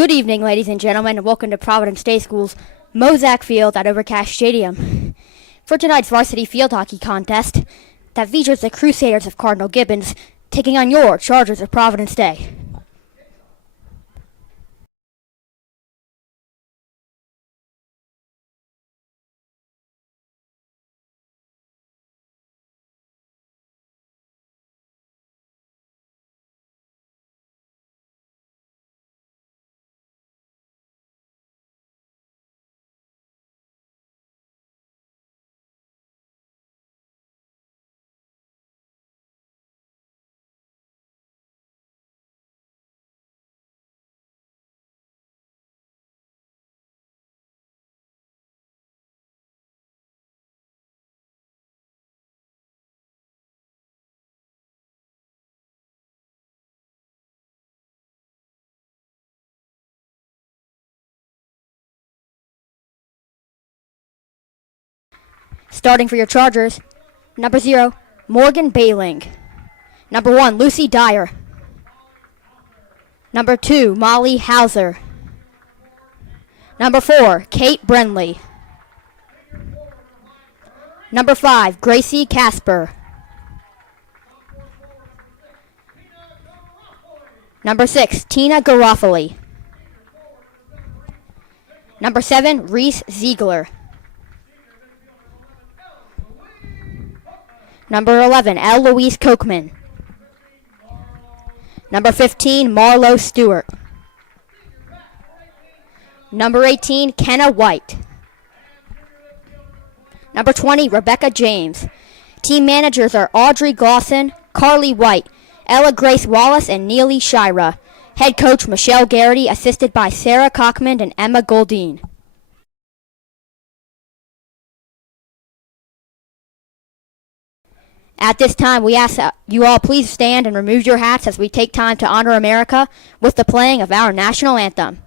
Good evening, ladies and gentlemen, and welcome to Providence Day School's Mozak Field at Overcash Stadium for tonight's varsity field hockey contest that features the Crusaders of Cardinal Gibbons taking on your Chargers of Providence Day. Starting for your Chargers, number 0, Morgan Bayling. Number 1, Lucy Dyer. Number 2, Molly Hauser. Number 4, Kate Brenley. Number 5, Gracie Casper. Number 6, Tina Garofoli. Number 7, Reese Ziegler. Number 11, Eloise Kochman. Number 15, Marlo Stewart. Number 18, Kenna White. Number 20, Rebecca James. Team managers are Audrey Glosson, Carly White, Ella Grace Wallace, and Neely Shira. Head coach Michelle Garrity, assisted by Sarah Kochman and Emma Goldine. At this time, we ask that you all please stand and remove your hats as we take time to honor America with the playing of our national anthem.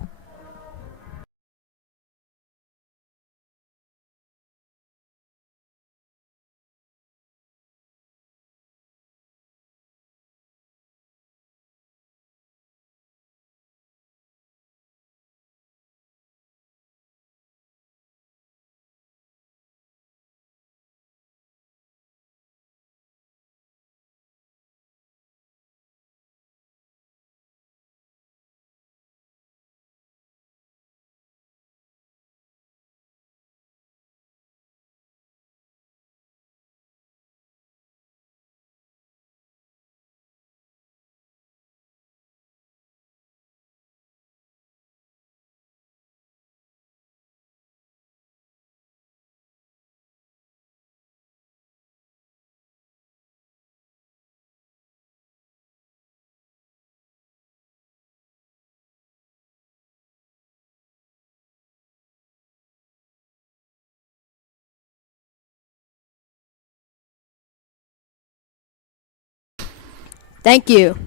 Thank you.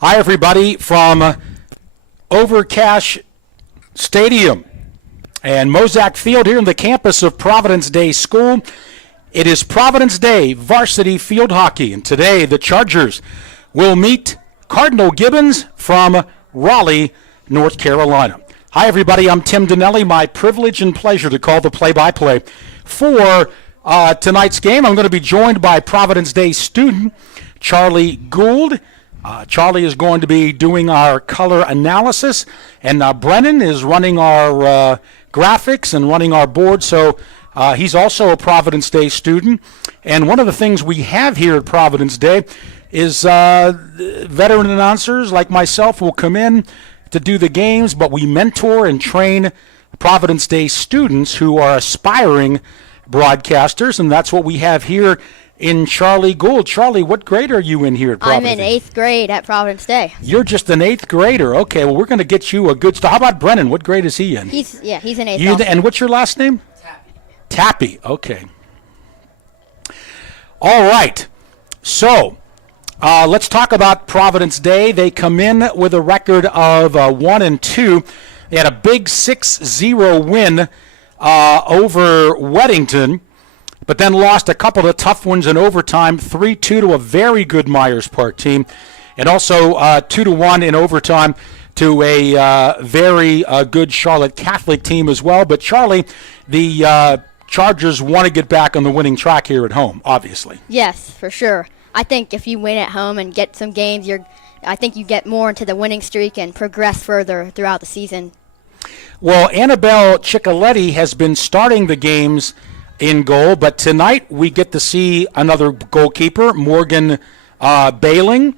Hi, everybody, from Overcash Stadium and Mozak Field here on the campus of Providence Day School. It is Providence Day varsity field hockey, and today the Chargers will meet Cardinal Gibbons from Raleigh, North Carolina. Hi, everybody. I'm Tim Donnelly. My privilege and pleasure to call the play-by-play for tonight's game. I'm going to be joined by Providence Day student Charlie Gould. Charlie is going to be doing our color analysis, and Brennan is running our graphics and running our board, so he's also a Providence Day student. And one of the things we have here at Providence Day is veteran announcers like myself will come in to do the games, but we mentor and train Providence Day students who are aspiring broadcasters, and that's what we have here in Charlie Gould. Charlie, what grade are you in here at Providence? I'm in 8th grade at Providence Day. You're just an 8th grader. Okay, well, we're going to get you a good start. How about Brennan? What grade is he in? He's in 8th. And what's your last name? Tappy. Okay. All right. So let's talk about Providence Day. They come in with a record of 1-2. They had a big 6-0 win over Weddington, but then lost a couple of tough ones in overtime, 3-2 to a very good Myers Park team, and also 2-1 in overtime to a very good Charlotte Catholic team as well. But, Charlie, the Chargers want to get back on the winning track here at home, obviously. Yes, for sure. I think if you win at home and get some games, I think you get more into the winning streak and progress further throughout the season. Well, Annabelle Ciccoletti has been starting the games in goal, but tonight we get to see another goalkeeper, Morgan Bailing.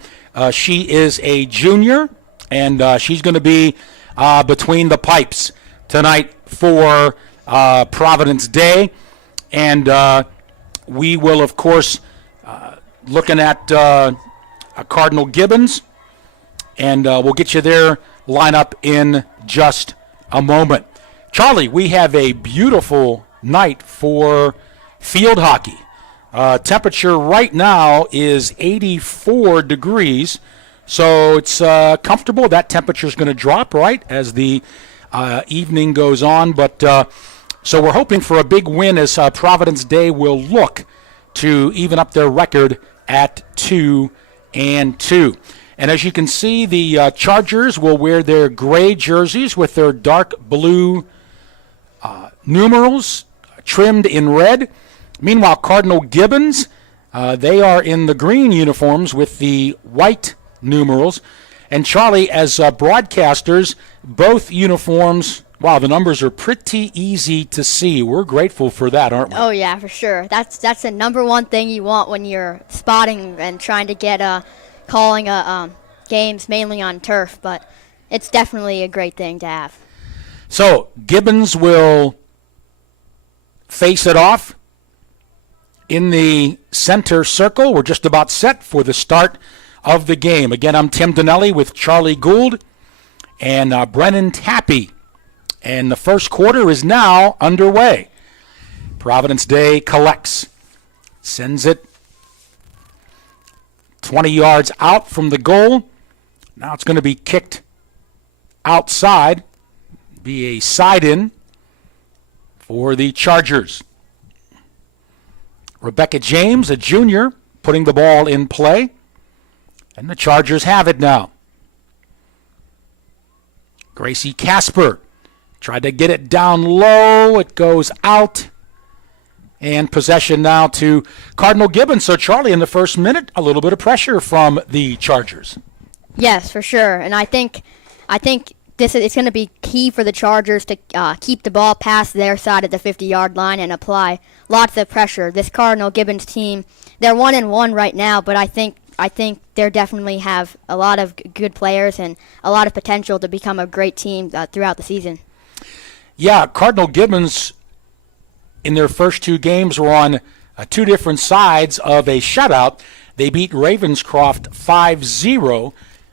She is a junior, and she's going to be between the pipes tonight for Providence Day. And we will, of course, looking at Cardinal Gibbons, and we'll get you their lineup in just a moment. Charlie, we have a beautiful night for field hockey. Temperature right now is 84 degrees, so it's comfortable. That temperature is going to drop, right, as the evening goes on. But so we're hoping for a big win, as Providence Day will look to even up their record at 2-2. And as you can see, the Chargers will wear their gray jerseys with their dark blue numerals trimmed in red. Meanwhile, Cardinal Gibbons, they are in the green uniforms with the white numerals. And Charlie, as broadcasters, both uniforms, wow, the numbers are pretty easy to see. We're grateful for that, aren't we? Oh, yeah, for sure. That's the number one thing you want when you're spotting and trying to get calling games mainly on turf. But it's definitely a great thing to have. So Gibbons will face it off in the center circle. We're just about set for the start of the game. Again, I'm Tim Donnelly with Charlie Gould and Brennan Tappy. And the first quarter is now underway. Providence Day collects, sends it 20 yards out from the goal. Now it's going to be kicked outside, be a side-in for the Chargers. Rebecca James, a junior, putting the ball in play. And the Chargers have it now. Gracie Casper tried to get it down low. It goes out. And possession now to Cardinal Gibbons. So, Charlie, in the first minute, a little bit of pressure from the Chargers. Yes, for sure. And I think it's going to be key for the Chargers to keep the ball past their side of the 50-yard line and apply lots of pressure. This Cardinal Gibbons team, they're 1-1 right now, but I think they definitely have a lot of good players and a lot of potential to become a great team throughout the season. Yeah, Cardinal Gibbons in their first two games were on two different sides of a shutout. They beat Ravenscroft 5-0,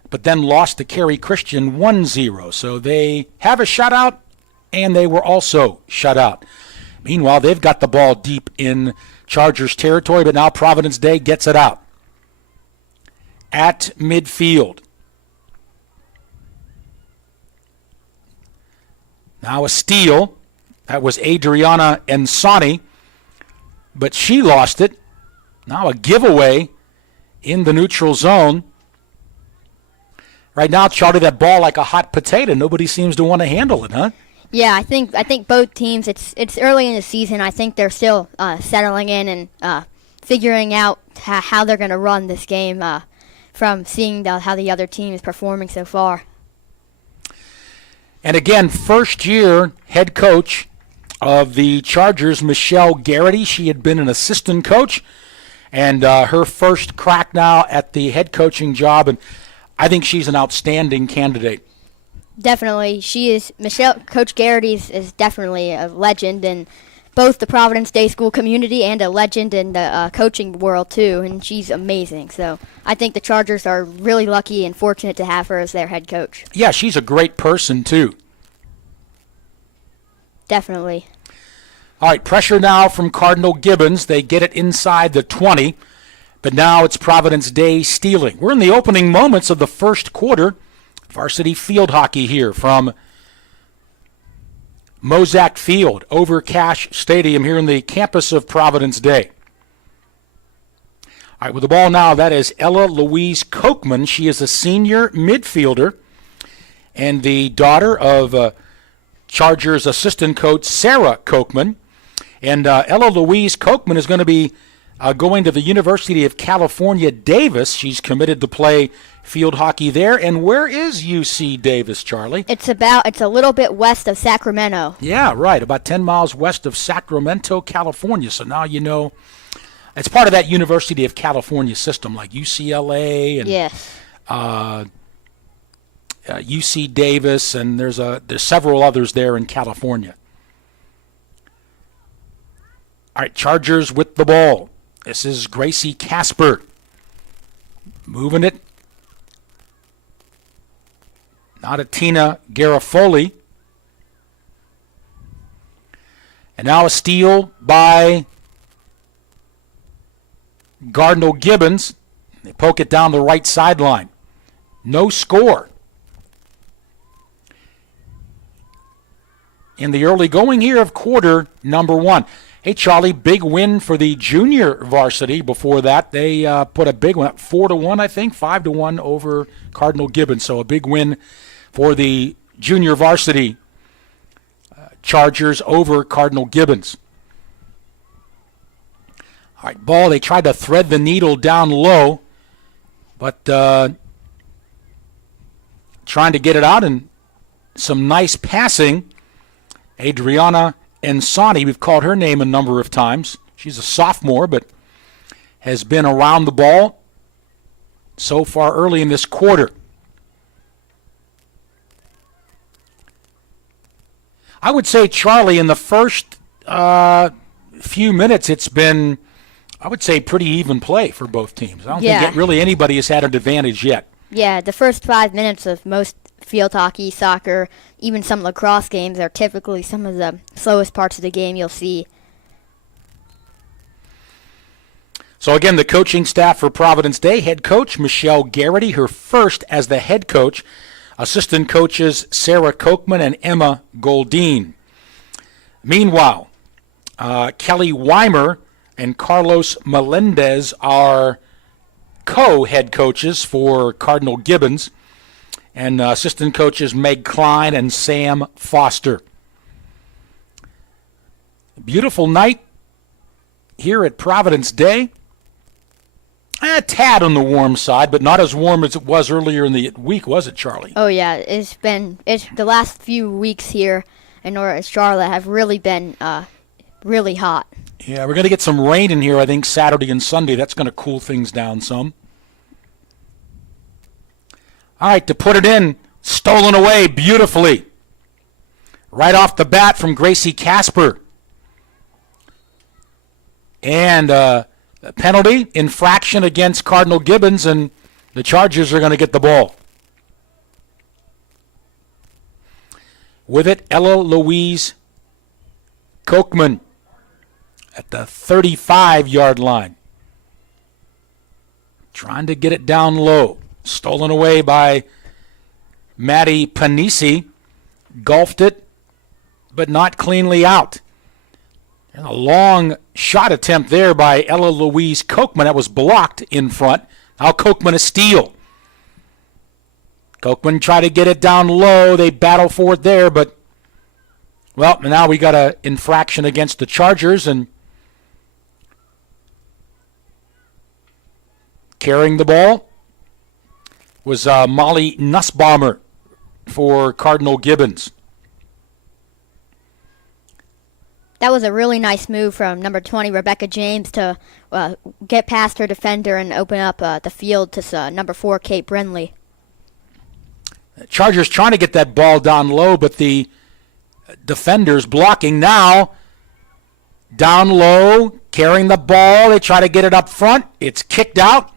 but then lost to Cary Christian 1-0. So they have a shutout, and they were also shut out. Meanwhile, they've got the ball deep in Chargers territory, but now Providence Day gets it out at midfield. Now a steal. That was Adriana Ensani, but she lost it. Now a giveaway in the neutral zone. Right now, Charlie, that ball like a hot potato. Nobody seems to want to handle it, huh? Yeah, I think both teams. It's early in the season. I think they're still settling in and figuring out how they're going to run this game from seeing how the other team is performing so far. And again, first-year head coach of the Chargers, Michelle Garrity. She had been an assistant coach, and her first crack now at the head coaching job. And I think she's an outstanding candidate. Definitely. She is. Coach Garrity is definitely a legend in both the Providence Day School community and a legend in the coaching world, too. And she's amazing. So I think the Chargers are really lucky and fortunate to have her as their head coach. Yeah, she's a great person, too. Definitely. All right, pressure now from Cardinal Gibbons. They get it inside the 20. But now it's Providence Day stealing. We're in the opening moments of the first quarter. Varsity field hockey here from Mozak Field over Cash Stadium here in the campus of Providence Day. All right, with the ball now, that is Ella Louise Kochman. She is a senior midfielder. and the daughter of Chargers assistant coach Sarah Kochman. And Ella Louise Kochman is going to be going to the University of California, Davis. She's committed to play field hockey there. And where is UC Davis, Charlie? It's a little bit west of Sacramento. Yeah, right, about 10 miles west of Sacramento, California. So now you know it's part of that University of California system, like UCLA and Yes. UC Davis, and there's several others there in California. All right, Chargers with the ball. This is Gracie Casper moving it. Not a Tina Garofoli. And now a steal by Cardinal Gibbons. They poke it down the right sideline. No score. In the early going here of quarter number 1. Hey, Charlie, big win for the junior varsity. Before that, they put a big one, 4-1, I think, 5-1 over Cardinal Gibbons. So a big win for the junior varsity Chargers over Cardinal Gibbons. All right, ball, they tried to thread the needle down low, but trying to get it out, and some nice passing. Adriana Ensani, we've called her name a number of times. She's a sophomore, but has been around the ball so far early in this quarter. I would say, Charlie, in the first few minutes, it's been, I would say, pretty even play for both teams. I don't think really anybody has had an advantage yet. Yeah, the first 5 minutes of most field hockey, soccer, even some lacrosse games are typically some of the slowest parts of the game you'll see. So again, the coaching staff for Providence Day, head coach Michelle Garrity, her first as the head coach. Assistant coaches Sarah Kochman and Emma Goldine. Meanwhile, Kelly Weimer and Carlos Melendez are co-head coaches for Cardinal Gibbons, and assistant coaches Meg Klein and Sam Foster. Beautiful night here at Providence Day. A tad on the warm side, but not as warm as it was earlier in the week, was it, Charlie? Oh yeah, it's the last few weeks here in North Charlotte have really been really hot. Yeah, we're going to get some rain in here, I think, Saturday and Sunday. That's going to cool things down some. All right, to put it in, stolen away beautifully. Right off the bat from Gracie Casper. And penalty, infraction against Cardinal Gibbons, and the Chargers are going to get the ball. With it, Ella Louise Kochman at the 35-yard line. Trying to get it down low. Stolen away by Maddie Panisi. Golfed it, but not cleanly out. And a long shot attempt there by Ella Louise Kochman. That was blocked in front. Now Kochman a steal. Kochman tried to get it down low. They battle for it there, but, well, now we got an infraction against the Chargers, and carrying the ball was Molly Nussbaumer for Cardinal Gibbons. That was a really nice move from number 20, Rebecca James, to get past her defender and open up the field to number 4, Kate Brinley. Chargers trying to get that ball down low, but the defenders blocking now. Down low, carrying the ball. They try to get it up front. It's kicked out.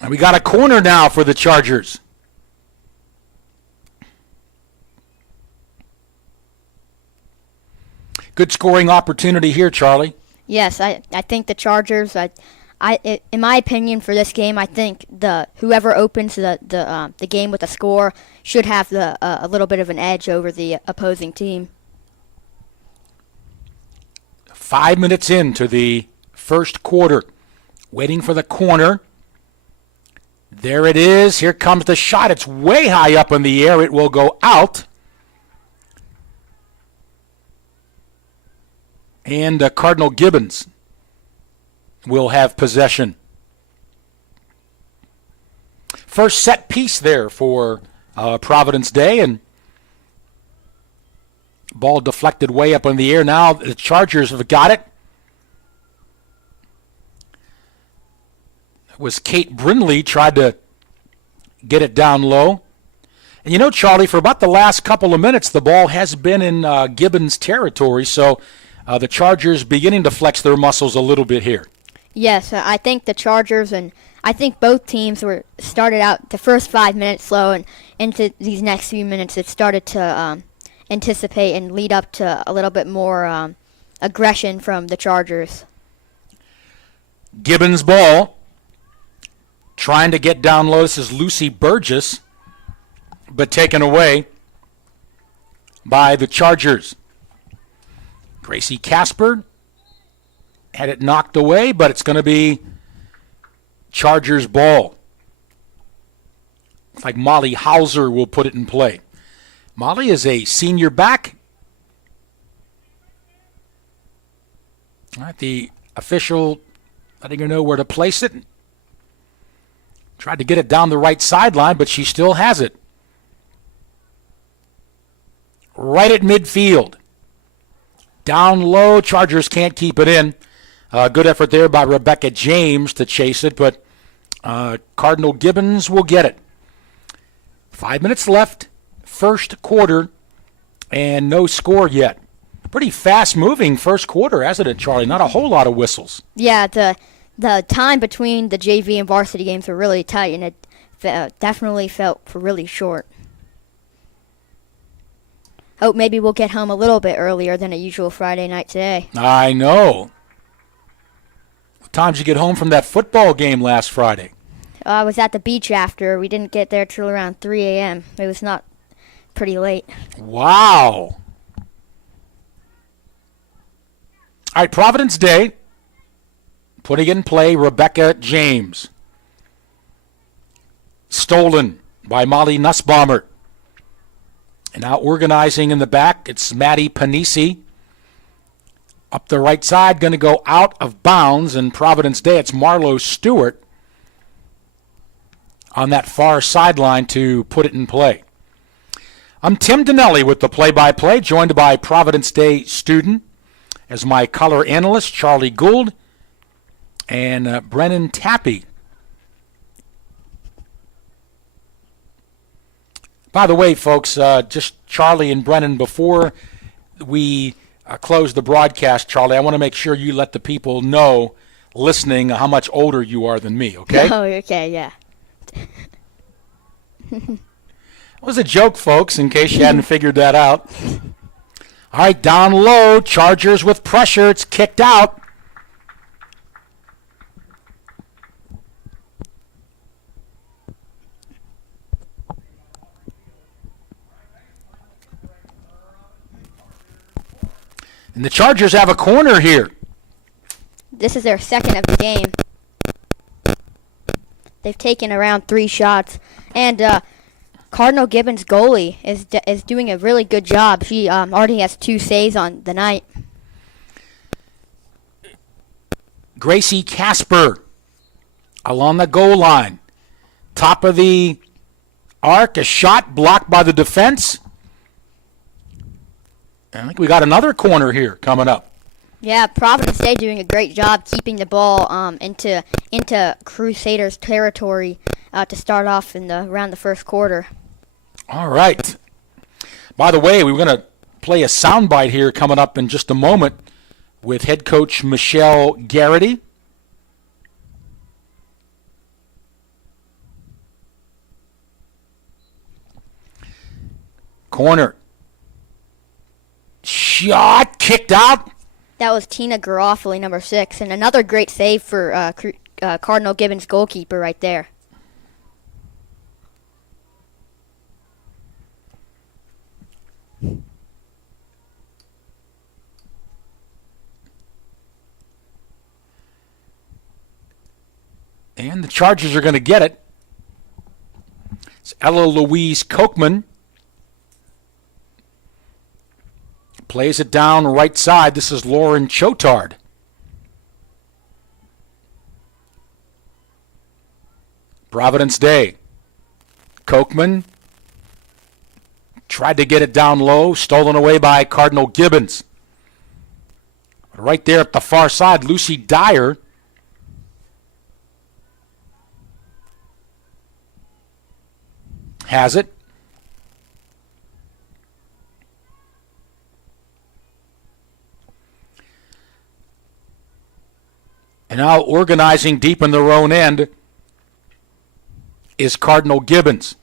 And we got a corner now for the Chargers. Good scoring opportunity here, Charlie. Yes, I think the Chargers, in my opinion for this game, I think whoever opens the game with a score should have a little bit of an edge over the opposing team. 5 minutes into the first quarter. Waiting for the corner. There it is. Here comes the shot. It's way high up in the air. It will go out. And Cardinal Gibbons will have possession. First set piece there for Providence Day, and ball deflected way up in the air. Now the Chargers have got it. It was Kate Brindley tried to get it down low. And you know, Charlie, for about the last couple of minutes, the ball has been in Gibbons' territory, so the Chargers beginning to flex their muscles a little bit here. Yes, I think the Chargers and I think both teams were started out the first 5 minutes slow, and into these next few minutes it started to anticipate and lead up to a little bit more aggression from the Chargers. Gibbons ball, trying to get down low. This is Lucy Burgess, but taken away by the Chargers. Gracie Casper had it knocked away, but it's going to be Chargers ball. Looks like Molly Hauser will put it in play. Molly is a senior back. All right, the official letting her know where to place it. Tried to get it down the right sideline, but she still has it. Right at midfield. Down low, Chargers can't keep it in. Good effort there by Rebecca James to chase it, but Cardinal Gibbons will get it. 5 minutes left, first quarter, and no score yet. Pretty fast-moving first quarter, hasn't it, Charlie? Not a whole lot of whistles. Yeah, the time between the JV and varsity games were really tight, and it definitely felt really short. Hope maybe we'll get home a little bit earlier than a usual Friday night today. I know. What time did you get home from that football game last Friday? I was at the beach after. We didn't get there till around 3 a.m. It was not pretty late. Wow. All right, Providence Day. Putting in play, Rebecca James. Stolen by Molly Nussbaumer. And now organizing in the back, it's Maddie Panisi. Up the right side, going to go out of bounds. And Providence Day, it's Marlo Stewart on that far sideline to put it in play. I'm Tim Donnelly with the play-by-play, joined by Providence Day student as my color analyst, Charlie Gould, and Brennan Tappy. By the way, folks, just Charlie and Brennan, before we close the broadcast, Charlie, I want to make sure you let the people know, listening, how much older you are than me, okay? Oh, okay, yeah. It was a joke, folks, in case you hadn't figured that out. All right, down low, Chargers with pressure. It's kicked out. And the Chargers have a corner here. This is their second of the game. They've taken around 3 shots. And Cardinal Gibbons' goalie is doing a really good job. She already has 2 saves on the night. Gracie Casper along the goal line. Top of the arc, a shot blocked by the defense. I think we got another corner here coming up. Yeah, Providence Day doing a great job keeping the ball into Crusaders territory to start off around the first quarter. All right. By the way, we're going to play a soundbite here coming up in just a moment with head coach Michelle Garrity. Corner. Shot kicked out. That was Tina Garofoli, number 6, and another great save for Cardinal Gibbons' goalkeeper right there. And the Chargers are going to get it. It's Ella Louise Kochman. Plays it down right side. This is Lauren Chotard. Providence Day. Kochman tried to get it down low, stolen away by Cardinal Gibbons. Right there at the far side, Lucy Dyer has it. And now organizing deep in their own end is Cardinal Gibbons.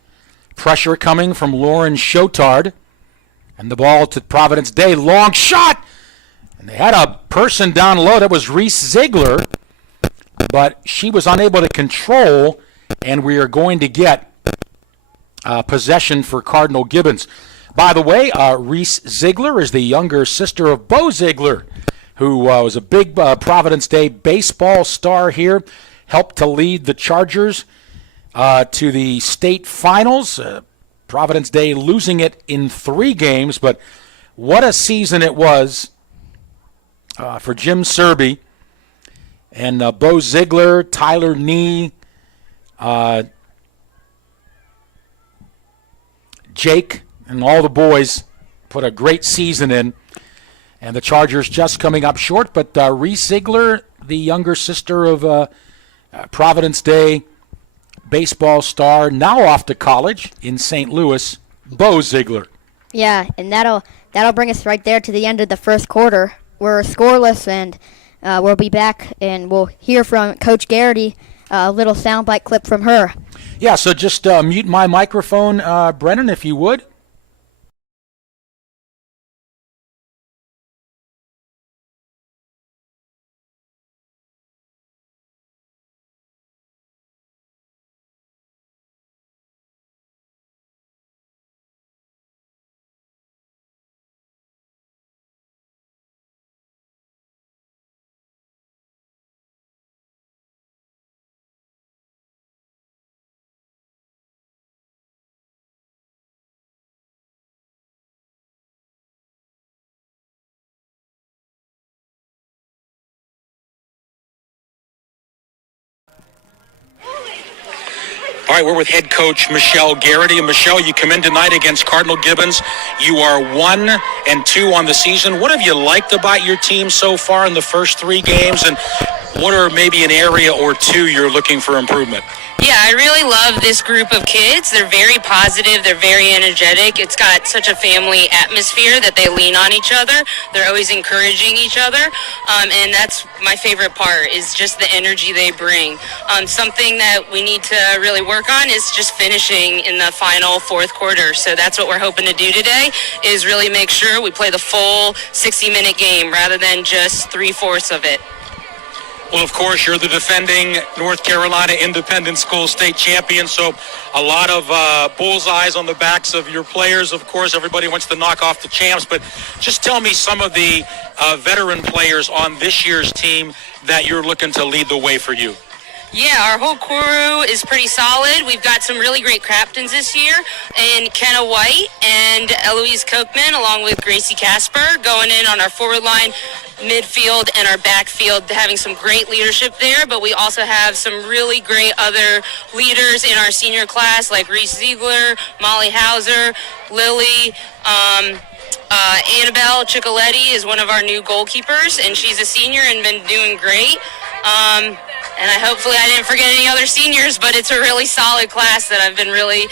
Pressure coming from Lauren Chotard. And the ball to Providence Day. Long shot! And they had a person down low. That was Reese Ziegler. But she was unable to control. And we are going to get possession for Cardinal Gibbons. By the way, Reese Ziegler is the younger sister of Bo Ziegler, who was a big Providence Day baseball star here. Helped to lead the Chargers to the state finals. Providence Day losing it in 3 games, but what a season it was for Jim Serby and Bo Ziegler, Tyler Nee, Jake, and all the boys put a great season in. And the Chargers just coming up short, but Reese Ziegler, the younger sister of Providence Day baseball star, now off to college in St. Louis, Bo Ziegler. Yeah, and that'll bring us right there to the end of the first quarter. We're scoreless, and we'll be back, and we'll hear from Coach Garrity, a little soundbite clip from her. Yeah, so just mute my microphone, Brennan, if you would. All right, we're with head coach Michelle Garrity. And Michelle, you come in tonight against Cardinal Gibbons. You are 1-2 on the season. What have you liked about your team so far in the first 3 games? And what are maybe an area or 2 you're looking for improvement? Yeah, I really love this group of kids. They're very positive. They're very energetic. It's got such a family atmosphere that they lean on each other. They're always encouraging each other. And that's my favorite part, is just the energy they bring. Something that we need to really work on is just finishing in the final 4th quarter. So that's what we're hoping to do today, is really make sure we play the full 60-minute game rather than just 3/4 of it. Well, of course, you're the defending North Carolina Independent School State champion, so a lot of bullseyes on the backs of your players. Of course, everybody wants to knock off the champs, but just tell me some of the veteran players on this year's team that you're looking to lead the way for you. Yeah, our whole crew is pretty solid. We've got some really great captains this year, and Kenna White and Eloise Kochman, along with Gracie Casper, going in on our forward line, midfield, and our backfield, having some great leadership there. But we also have some really great other leaders in our senior class, like Reese Ziegler, Molly Hauser, Lily, Annabelle Ciccoletti is one of our new goalkeepers, and she's a senior and been doing great. And hopefully I didn't forget any other seniors, but it's a really solid class that I've been really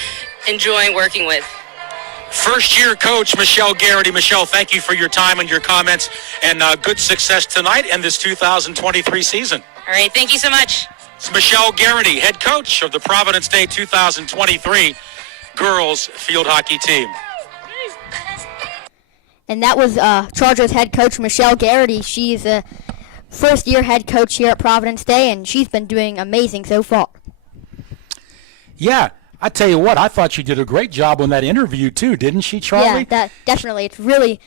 enjoying working with. First-year coach Michelle Garrity. Michelle, thank you for your time and your comments, and good success tonight and this 2023 season. All right, thank you so much. It's Michelle Garrity, head coach of the Providence Day 2023 girls field hockey team. And that was Chargers head coach Michelle Garrity. She's a first-year head coach here at Providence Day, and she's been doing amazing so far. Yeah, I tell you what, I thought she did a great job on that interview too, didn't she, Charlie? Yeah, that definitely. It's really,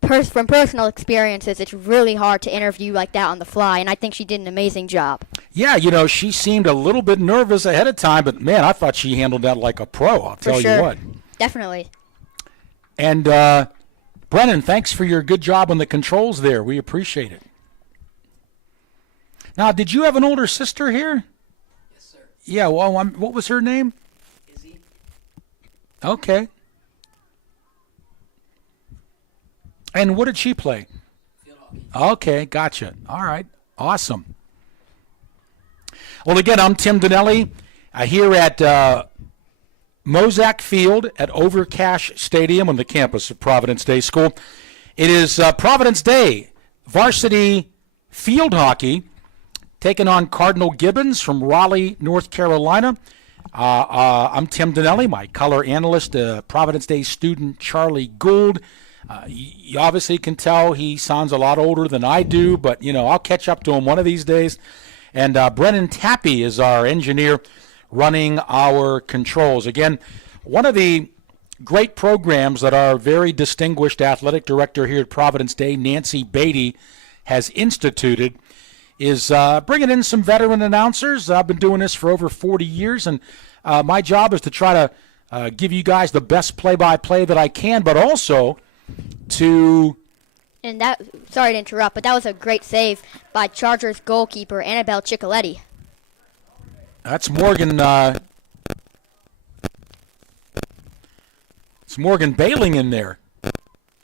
from personal experiences, it's really hard to interview like that on the fly, and I think she did an amazing job. Yeah, she seemed a little bit nervous ahead of time, but, man, I thought she handled that like a pro, I'll tell you what. Definitely. And, Brennan, thanks for your good job on the controls there. We appreciate it. Now, did you have an older sister here? Yes, sir. Yeah, well, what was her name? Izzy. Okay. And what did she play? Field hockey. Okay, gotcha. All right, awesome. Well, again, I'm Tim Donnelly here at Mozak Field at Overcash Stadium on the campus of Providence Day School. It is Providence Day Varsity Field Hockey taking on Cardinal Gibbons from Raleigh, North Carolina. I'm Tim Donnelly, my color analyst, Providence Day student Charlie Gould. You obviously can tell he sounds a lot older than I do, but, I'll catch up to him one of these days. And Brennan Tappy is our engineer running our controls. Again, one of the great programs that our very distinguished athletic director here at Providence Day, Nancy Beatty, has instituted is bringing in some veteran announcers. I've been doing this for over 40 years, and my job is to try to give you guys the best play-by-play that I can, but also to... And that, sorry to interrupt, but that was a great save by Chargers goalkeeper Annabelle Ciccoletti. That's Morgan. It's Morgan Bailing in there,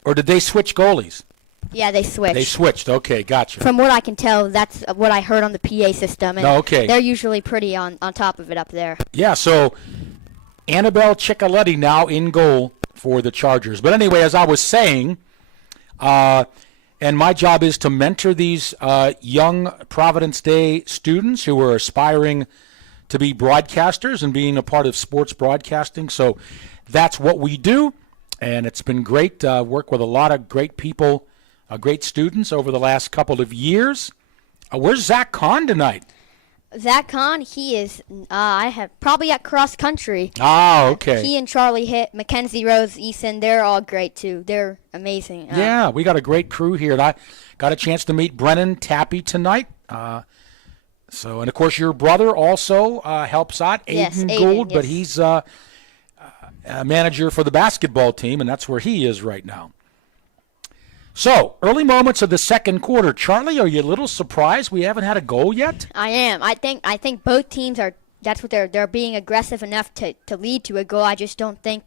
or did they switch goalies? Yeah, they switched. They switched. Okay, gotcha. From what I can tell, that's what I heard on the PA system. And okay. They're usually pretty on top of it up there. Yeah, so Annabelle Ciccoletti now in goal for the Chargers. But anyway, as I was saying, and my job is to mentor these young Providence Day students who are aspiring to be broadcasters and being a part of sports broadcasting. So that's what we do, and it's been great to work with a lot of great people, great students over the last couple of years. Where's Zach Kahn tonight? Zach Kahn, he is, I have probably at cross country. Ah, okay. He and Charlie Hitt, Mackenzie Rose, Eason, they're all great too. They're amazing. Yeah, we got a great crew here. And I got a chance to meet Brennan Tappy tonight. And of course your brother also helps out, Aiden Gould, yes. But he's a manager for the basketball team, and that's where he is right now. So, early moments of the second quarter. Charlie, are you a little surprised we haven't had a goal yet? I am. I think both teams are. That's what they're being aggressive enough to lead to a goal. I just don't think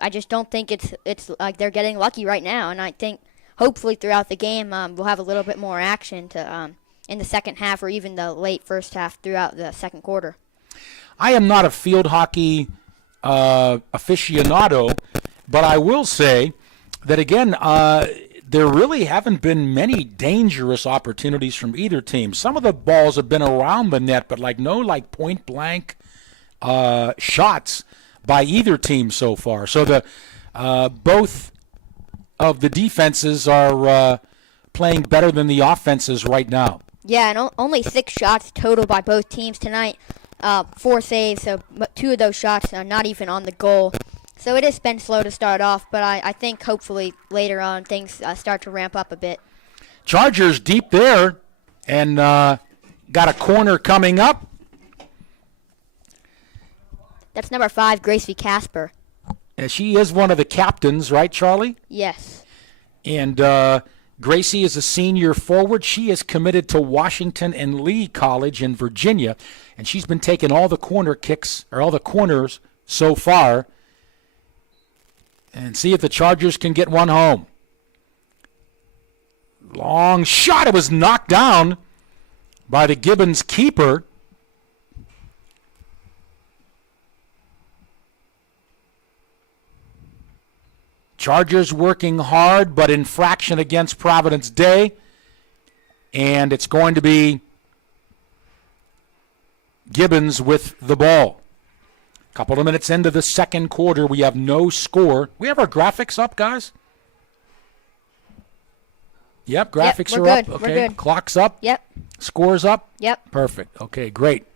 it's like they're getting lucky right now. And I think hopefully throughout the game we'll have a little bit more action to in the second half or even the late first half throughout the second quarter. I am not a field hockey aficionado, but I will say that again. There really haven't been many dangerous opportunities from either team. Some of the balls have been around the net, but no point-blank shots by either team so far. So the both of the defenses are playing better than the offenses right now. Yeah, and only 6 shots total by both teams tonight. 4 saves, so 2 of those shots are not even on the goal. So it has been slow to start off, but I think hopefully later on things start to ramp up a bit. Chargers deep there, and got a corner coming up. That's number 5, Gracie Casper. And she is one of the captains, right, Charlie? Yes. And Gracie is a senior forward. She is committed to Washington and Lee College in Virginia, and she's been taking all the corner kicks, or all the corners so far, and see if the Chargers can get one home. Long shot. It was knocked down by the Gibbons keeper. Chargers working hard, but infraction against Providence Day. And it's going to be Gibbons with the ball. A couple of minutes into the second quarter, we have no score. We have our graphics up, guys? Yep, graphics we're are good. up. We're Okay, good. clock's up. Yep. Scores up. Yep. Perfect. Okay, great.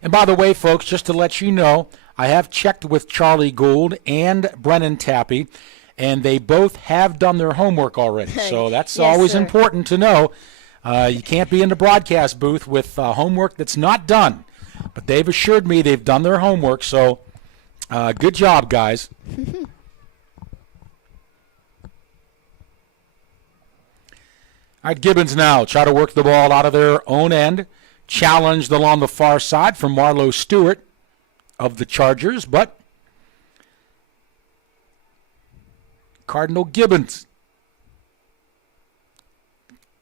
And by the way, folks, just to let you know, I have checked with Charlie Gould and Brennan Tappy, and they both have done their homework already. So that's Yes, always sir. important to know. You can't be in the broadcast booth with homework that's not done. But they've assured me they've done their homework, so good job, guys. All right, Gibbons now try to work the ball out of their own end. Challenged along the far side from Marlo Stewart of the Chargers, but Cardinal Gibbons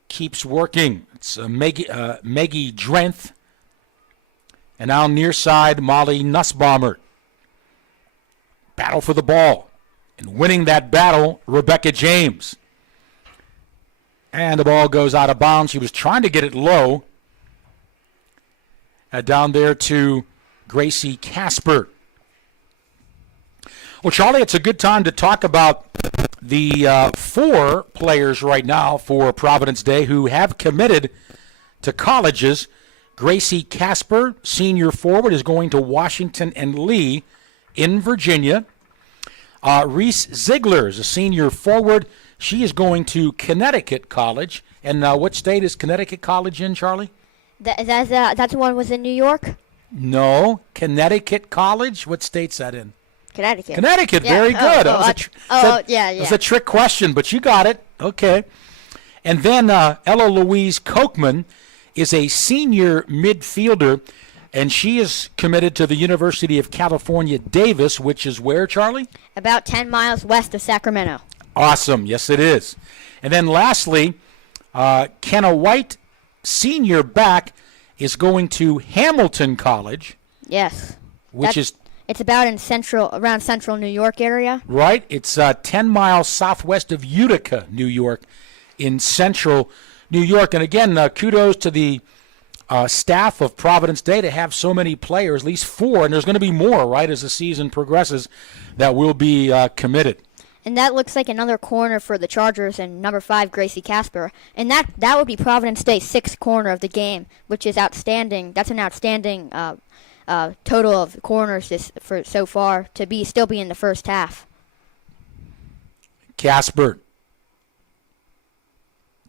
keeps working. It's Maggie Drenth. And now near side, Molly Nussbaumer. Battle for the ball. And winning that battle, Rebecca James. And the ball goes out of bounds. She was trying to get it low. Down there to Gracie Casper. Well, Charlie, it's a good time to talk about the 4 players right now for Providence Day who have committed to colleges. Gracie Casper, senior forward, is going to Washington and Lee in Virginia. Reese Ziegler is a senior forward. She is going to Connecticut College. And what state is Connecticut College in, Charlie? That's the one was in New York? No, Connecticut College. What state's that in? Connecticut. Connecticut, Yeah. very good. Yeah. It was a trick question, but you got it. Okay. And then Ella Louise Kochman is a senior midfielder, and she is committed to the University of California, Davis, which is where, Charlie? About 10 miles west of Sacramento. Awesome. Yes, it is. And then lastly, Kenna White, senior back, is going to Hamilton College. Yes. It's about around central New York area. Right. It's 10 miles southwest of Utica, New York, in central New York. And again, kudos to the staff of Providence Day to have so many players, at least 4, and there's going to be more, right, as the season progresses, that will be committed. And that looks like another corner for the Chargers and number 5, Gracie Casper. And that would be Providence Day's 6th corner of the game, which is outstanding. That's an outstanding total of corners for so far to still be in the first half. Casper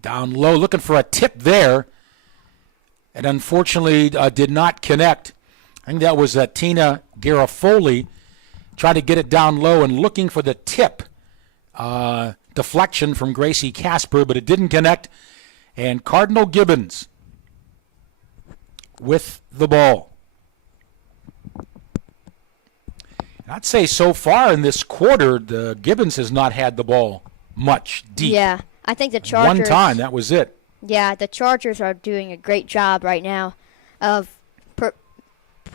down low, looking for a tip there, and unfortunately did not connect. I think that was Tina Garofoli trying to get it down low and looking for the tip. Deflection from Gracie Casper, but it didn't connect. And Cardinal Gibbons with the ball. I'd say so far in this quarter, the Gibbons has not had the ball much deep. Yeah, I think the Chargers. One time, that was it. Yeah, the Chargers are doing a great job right now of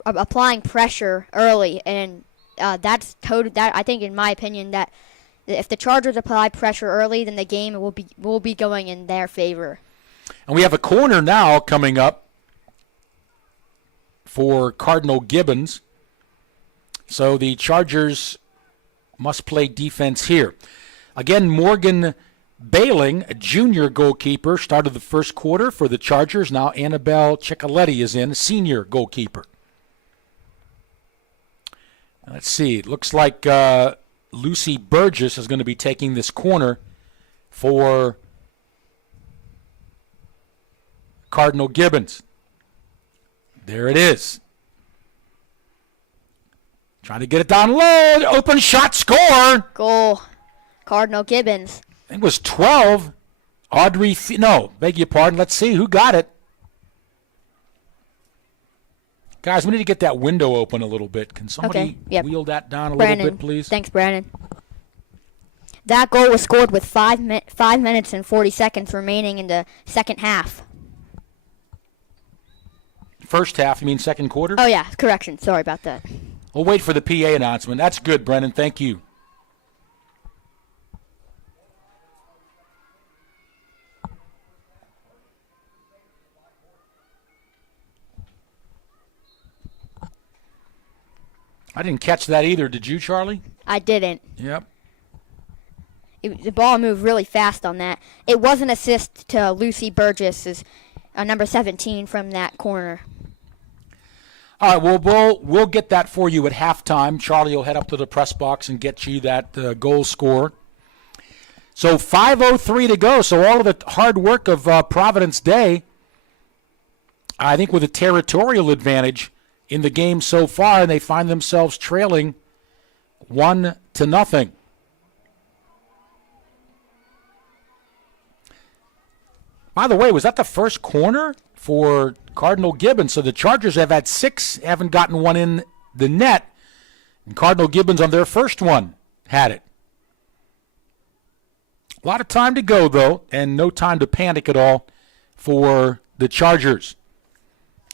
applying pressure early, and that's that. I think, in my opinion, that if the Chargers apply pressure early, then the game will be going in their favor. And we have a corner now coming up for Cardinal Gibbons. So the Chargers must play defense here. Again, Morgan Bailing, a junior goalkeeper, started the first quarter for the Chargers. Now Annabelle Ciccoletti is in, senior goalkeeper. Let's see. It looks like Lucy Burgess is going to be taking this corner for Cardinal Gibbons. There it is. Trying to get it down low. Open shot, score. Goal. Cardinal Gibbons. I think it was 12. Audrey, beg your pardon. Let's see who got it. Guys, we need to get that window open a little bit. Can somebody wheel that down a little bit, please? Thanks, Brandon. That goal was scored with 5 minutes and 40 seconds remaining in the second half. First half, you mean second quarter? Oh, yeah, correction. Sorry about that. We'll wait for the PA announcement. That's good, Brennan. Thank you. I didn't catch that either. Did you, Charlie? I didn't. Yep. The ball moved really fast on that. It was an assist to Lucy Burgess, number 17, from that corner. All right, well, we'll get that for you at halftime. Charlie will head up to the press box and get you that goal score. So 5:03 to go. So all of the hard work of Providence Day, I think, with a territorial advantage in the game so far, and they find themselves trailing 1-0. By the way, was that the first corner for Cardinal Gibbons? So the Chargers have had 6, haven't gotten one in the net, and Cardinal Gibbons on their first one had it. A lot of time to go, though, and no time to panic at all for the Chargers.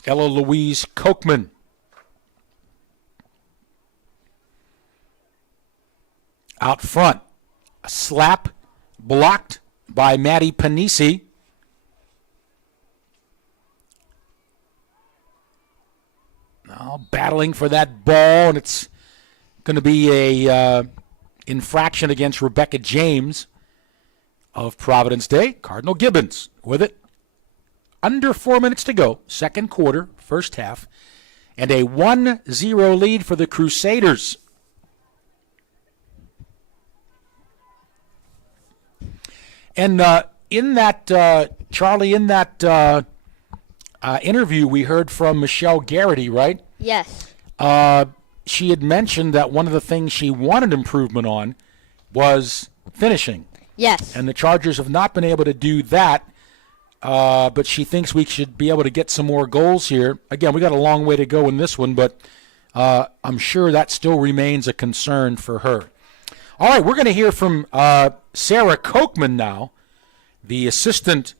Ella Louise Kochman. Out front. A slap blocked by Maddie Panisi. Now battling for that ball, and it's going to be a infraction against Rebecca James of Providence Day. Cardinal Gibbons with it. Under 4 minutes to go, second quarter, first half, and a 1-0 lead for the Crusaders. And in that, Charlie, in that interview we heard from Michelle Garrity, right? Yes. She had mentioned that one of the things she wanted improvement on was finishing. Yes. And the Chargers have not been able to do that, but she thinks we should be able to get some more goals here. Again, we got a long way to go in this one, but I'm sure that still remains a concern for her. All right, we're going to hear from Sarah Kochman now, the assistant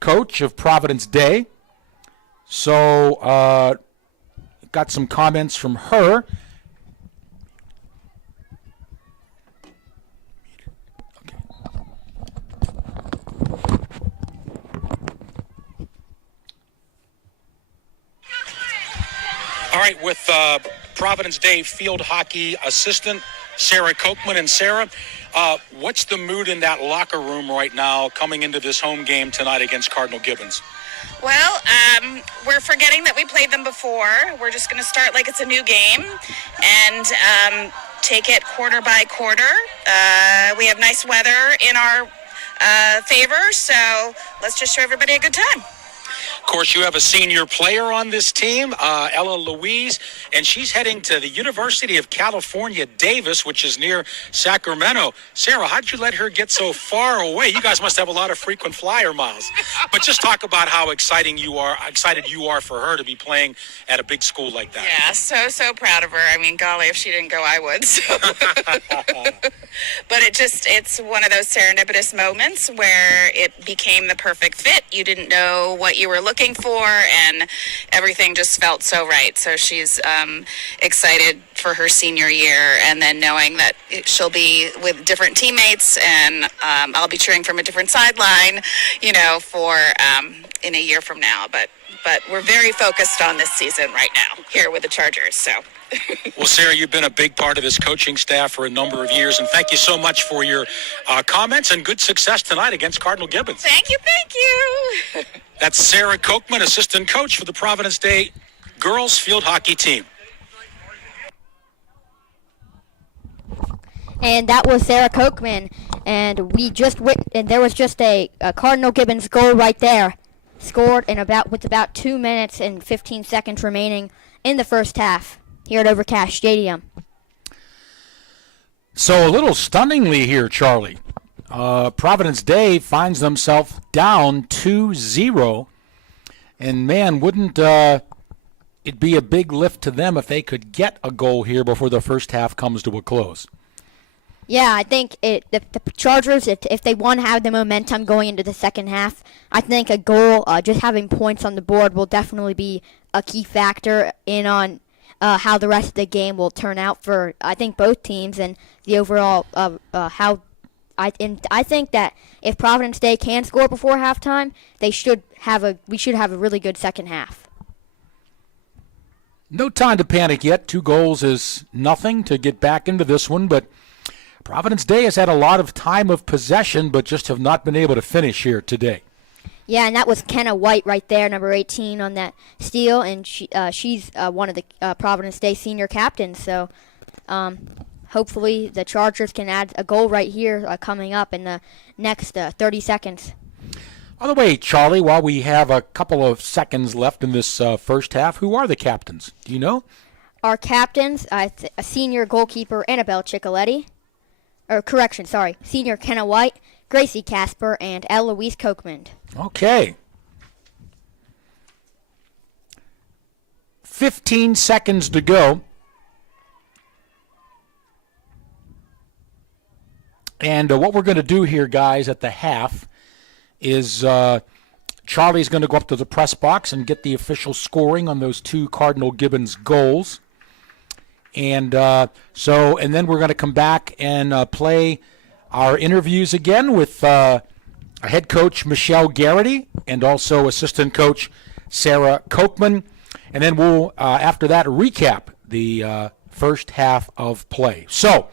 coach of Providence Day. So, got some comments from her. All right, with Providence Day field hockey assistant Sarah Kochman. And Sarah, what's the mood in that locker room right now coming into this home game tonight against Cardinal Gibbons? Well, we're forgetting that we played them before. We're just going to start like it's a new game and take it quarter by quarter. We have nice weather in our favor, so let's just show everybody a good time. Of course, you have a senior player on this team, Ella Louise, and she's heading to the University of California, Davis, which is near Sacramento. Sarah, how'd you let her get so far away? You guys must have a lot of frequent flyer miles. But just talk about how excited you are for her to be playing at a big school like that. Yeah, so proud of her. I mean, golly, if she didn't go, I would. So. But it's one of those serendipitous moments where it became the perfect fit. You didn't know what you were looking for, and everything just felt so right. So she's excited for her senior year, and then knowing that she'll be with different teammates, and I'll be cheering from a different sideline, for in a year from now. But we're very focused on this season right now here with the Chargers. So. Well, Sarah, you've been a big part of this coaching staff for a number of years, and thank you so much for your comments and good success tonight against Cardinal Gibbons. Thank you. That's Sarah Kochman, assistant coach for the Providence Day girls field hockey team. And that was Sarah Kochman, and and there was just a Cardinal Gibbons goal right there, scored with about 2 minutes and 15 seconds remaining in the first half here at Overcash Stadium. So a little stunningly here, Charlie, Providence Day finds themselves down 2-0, and man, wouldn't it be a big lift to them if they could get a goal here before the first half comes to a close? Yeah, I think the Chargers, if they want to have the momentum going into the second half, I think a goal, just having points on the board, will definitely be a key factor in on how the rest of the game will turn out for, I think, both teams, and the overall how. I think that if Providence Day can score before halftime, we should have a really good second half. No time to panic yet. 2 goals is nothing to get back into this one, but Providence Day has had a lot of time of possession, but just have not been able to finish here today. Yeah, and that was Kenna White right there, number 18 on that steal, and she's one of the Providence Day senior captains. So hopefully the Chargers can add a goal right here coming up in the next 30 seconds. By the way, Charlie, while we have a couple of seconds left in this first half, who are the captains? Do you know? Our captains, a senior goalkeeper Annabelle Ciccoletti, senior Kenna White, Gracie Casper, and Eloise Kochman. Okay. 15 seconds to go. And what we're going to do here, guys, at the half is Charlie's going to go up to the press box and get the official scoring on those two Cardinal Gibbons goals. And then we're going to come back and play our interviews again with head coach Michelle Garrity and also assistant coach Sarah Kochman. And then we'll, after that, recap the first half of play. So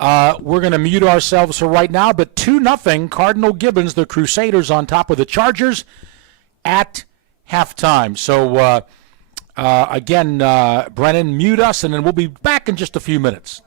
we're going to mute ourselves for right now, but 2-0 Cardinal Gibbons, the Crusaders, on top of the Chargers at halftime. So, again, Brennan, mute us, and then we'll be back in just a few minutes.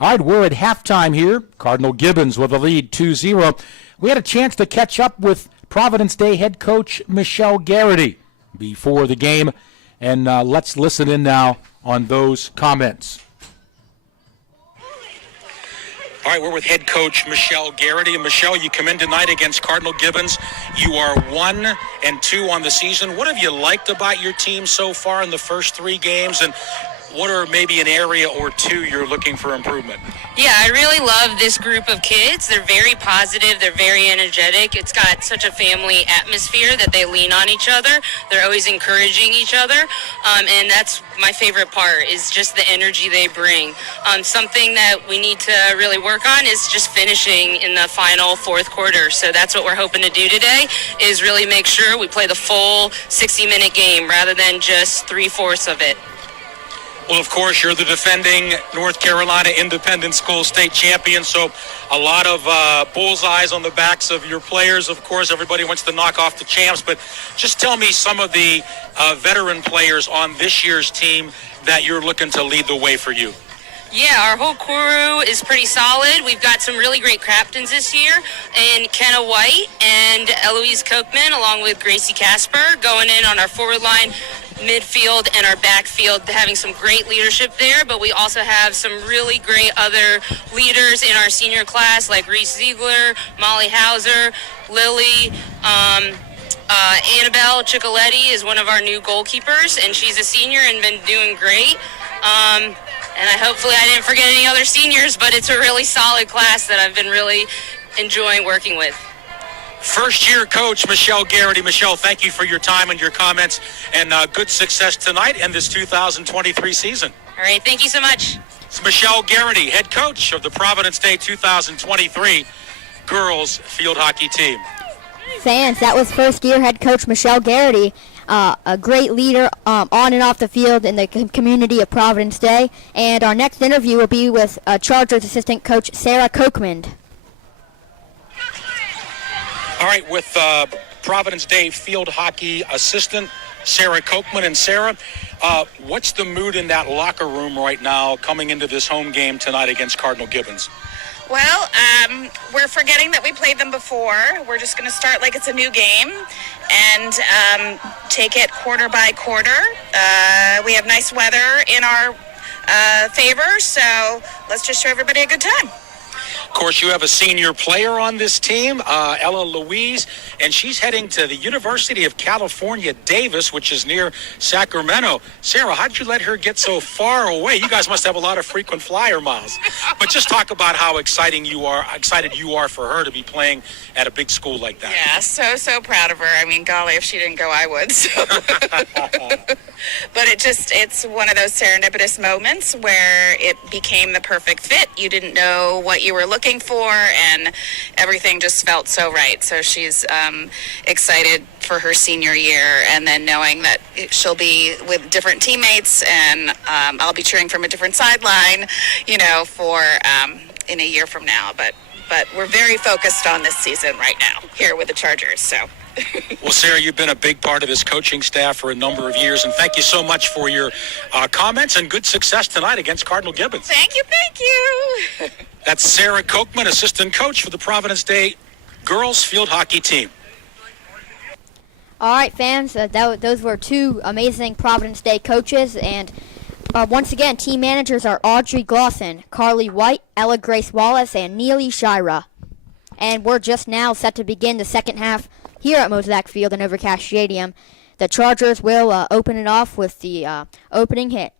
All right, we're at halftime here. Cardinal Gibbons with a lead 2-0. We had a chance to catch up with Providence Day head coach Michelle Garrity before the game, and let's listen in now on those comments. All right, we're with head coach Michelle Garrity. And Michelle, you come in tonight against Cardinal Gibbons. You are 1-2 on the season. What have you liked about your team so far in the first 3 games, and what are maybe an area or two you're looking for improvement? Yeah, I really love this group of kids. They're very positive. They're very energetic. It's got such a family atmosphere that they lean on each other. They're always encouraging each other. And that's my favorite part, is just the energy they bring. Something that we need to really work on is just finishing in the final 4th quarter. So that's what we're hoping to do today, is really make sure we play the full 60-minute game rather than just 3/4 of it. Well, of course, you're the defending North Carolina Independent School State champion, so a lot of bullseyes on the backs of your players. Of course, everybody wants to knock off the champs, but just tell me some of the veteran players on this year's team that you're looking to lead the way for you. Yeah, our whole crew is pretty solid. We've got some really great captains this year, and Kenna White and Eloise Kochman, along with Gracie Casper, going in on our forward line, midfield, and our backfield, having some great leadership there. But we also have some really great other leaders in our senior class, like Reese Ziegler, Molly Hauser, Lily. Annabelle Ciccoletti is one of our new goalkeepers, and she's a senior and been doing great. And hopefully I didn't forget any other seniors, but it's a really solid class that I've been really enjoying working with. First-year coach Michelle Garrity. Michelle, thank you for your time and your comments, and good success tonight and this 2023 season. All right, thank you so much. It's Michelle Garrity, head coach of the Providence Day 2023 girls field hockey team. Fans, that was first-year head coach Michelle Garrity, a great leader on and off the field in the community of Providence Day. And our next interview will be with Chargers assistant coach Sarah Kochman. All right, with Providence Day field hockey assistant Sarah Kochman. And Sarah, what's the mood in that locker room right now coming into this home game tonight against Cardinal Gibbons? Well, we're forgetting that we played them before. We're just going to start like it's a new game and take it quarter by quarter. We have nice weather in our favor, so let's just show everybody a good time. Of course, you have a senior player on this team, Ella Louise, and she's heading to the University of California, Davis, which is near Sacramento. Sarah, how'd you let her get so far away? You guys must have a lot of frequent flyer miles. But just talk about how excited you are for her to be playing at a big school like that. Yeah, so proud of her. I mean, golly, if she didn't go, I would. So. But it's one of those serendipitous moments where it became the perfect fit. You didn't know what you were looking for, and everything just felt so right. So she's excited for her senior year, and then knowing that she'll be with different teammates, and I'll be cheering from a different sideline, for in a year from now. But we're very focused on this season right now here with the Chargers. So. Well, Sarah, you've been a big part of this coaching staff for a number of years, and thank you so much for your comments and good success tonight against Cardinal Gibbons. Thank you. That's Sarah Kochman, assistant coach for the Providence Day girls field hockey team. All right, fans, those were two amazing Providence Day coaches, and once again, team managers are Audrey Glosson, Carly White, Ella Grace Wallace, and Neely Shira. And we're just now set to begin the second half here at Mosaic Field and Overcast Stadium. The Chargers will open it off with the opening hit.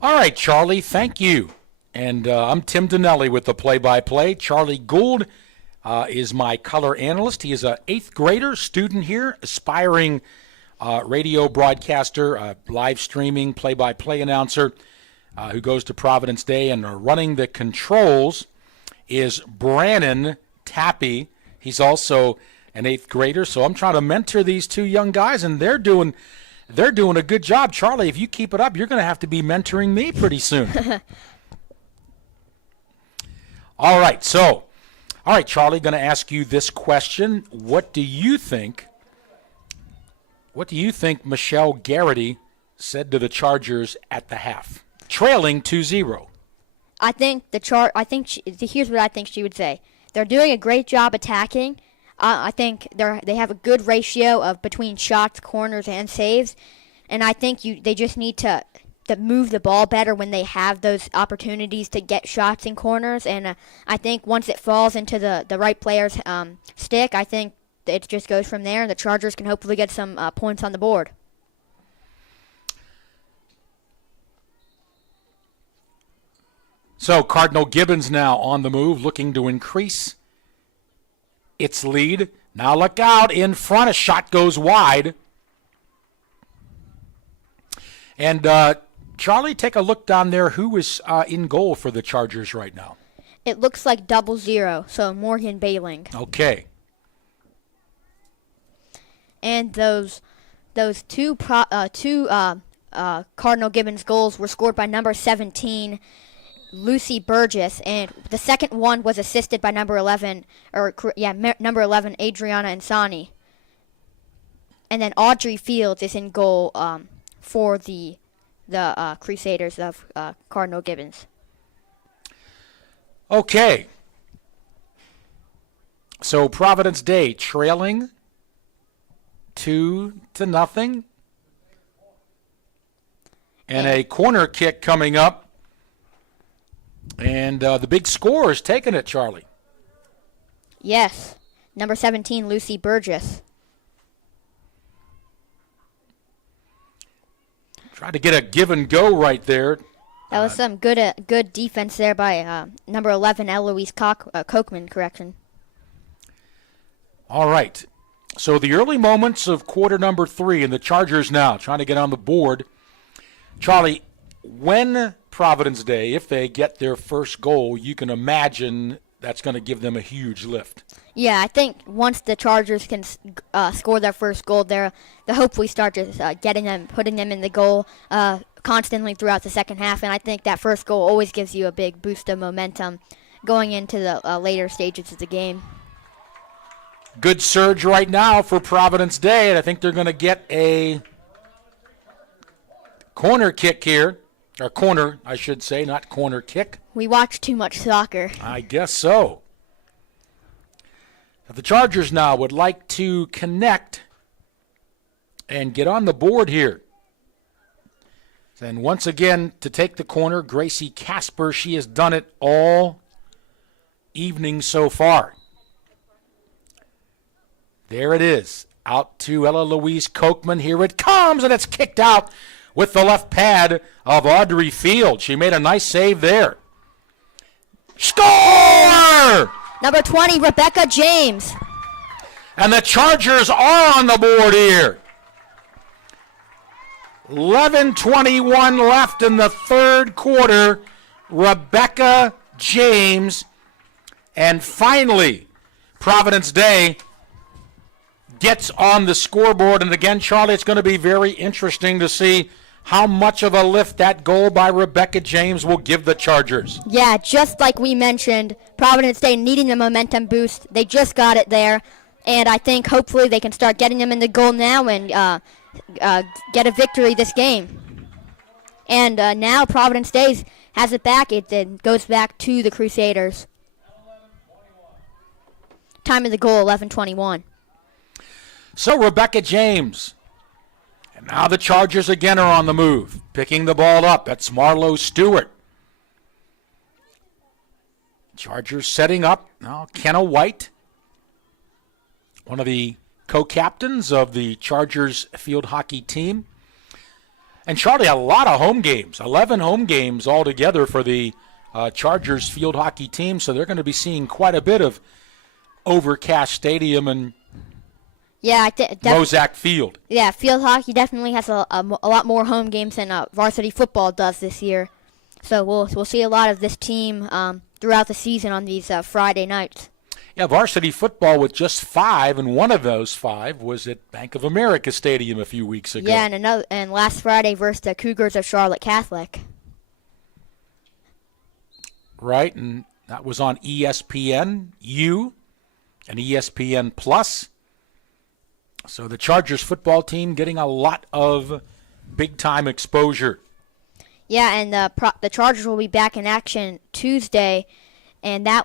All right, Charlie, thank you. And I'm Tim Donnelly with the play-by-play. Charlie Gould is my color analyst. He is an 8th grader student here, aspiring radio broadcaster, live streaming, play-by-play announcer who goes to Providence Day. And running the controls is Brannon Tappy. He's also an 8th grader, so I'm trying to mentor these two young guys, and they're doing a good job. Charlie, if you keep it up, you're going to have to be mentoring me pretty soon. All right, Charlie, going to ask you this question. What do you think Michelle Garrity said to the Chargers at the half, trailing 2-0? Here's what I think she would say. They're doing a great job attacking. I think they have a good ratio of between shots, corners, and saves, and I think they just need to move the ball better when they have those opportunities to get shots in corners. And I think once it falls into the right player's stick, I think it just goes from there, and the Chargers can hopefully get some points on the board. So Cardinal Gibbons now on the move, looking to increase its lead. Now look out in front. A shot goes wide. And Charlie, take a look down there. Who is in goal for the Chargers right now? It looks like 0-0, so Morgan Bailing. Okay. And those two Cardinal Gibbons goals were scored by number 17, Lucy Burgess, and the second one was assisted by number 11, number 11, Adriana Insani. And then Audrey Fields is in goal for the Crusaders of Cardinal Gibbons. Okay. So Providence Day trailing 2-0. And a corner kick coming up. And the big scorer is taking it, Charlie. Yes. Number 17, Lucy Burgess. Tried to get a give and go right there. That was some good defense there by number 11, Eloise Kochman, correction. All right. So the early moments of quarter number 3, and the Chargers now trying to get on the board. Charlie, when Providence Day, if they get their first goal, you can imagine that's going to give them a huge lift. Yeah, I think once the Chargers can score their first goal, they'll hopefully start just putting them in the goal constantly throughout the second half. And I think that first goal always gives you a big boost of momentum going into the later stages of the game. Good surge right now for Providence Day, and I think they're going to get a corner kick here. Or corner, I should say, not corner kick. We watch too much soccer. I guess so. The Chargers now would like to connect and get on the board here. And once again, to take the corner, Gracie Casper. She has done it all evening so far. There it is. Out to Ella Louise Kochman. Here it comes, and it's kicked out with the left pad of Audrey Field. She made a nice save there. Score! Number 20, Rebecca James. And the Chargers are on the board here. 11:21 left in the third quarter. Rebecca James. And finally, Providence Day gets on the scoreboard. And again, Charlie, it's going to be very interesting to see how much of a lift that goal by Rebecca James will give the Chargers. Yeah, just like we mentioned, Providence Day needing the momentum boost. They just got it there. And I think hopefully they can start getting them in the goal now and get a victory this game. And now Providence Day has it back. It goes back to the Crusaders. Time of the goal, 11:21. So Rebecca James. And now the Chargers again are on the move. Picking the ball up. That's Marlo Stewart. Chargers setting up. Now Kenna White, one of the co-captains of the Chargers field hockey team. And Charlie, a lot of home games. 11 home games altogether for the Chargers field hockey team. So they're going to be seeing quite a bit of Overcast Stadium and Mozak Field. Yeah, field hockey definitely has a lot more home games than varsity football does this year. So we'll see a lot of this team throughout the season on these Friday nights. Yeah, varsity football with just 5, and one of those 5 was at Bank of America Stadium a few weeks ago. Yeah, and last Friday versus the Cougars of Charlotte Catholic. Right, and that was on ESPN-U and ESPN Plus. So the Chargers football team getting a lot of big-time exposure. Yeah, and the Chargers will be back in action Tuesday, and that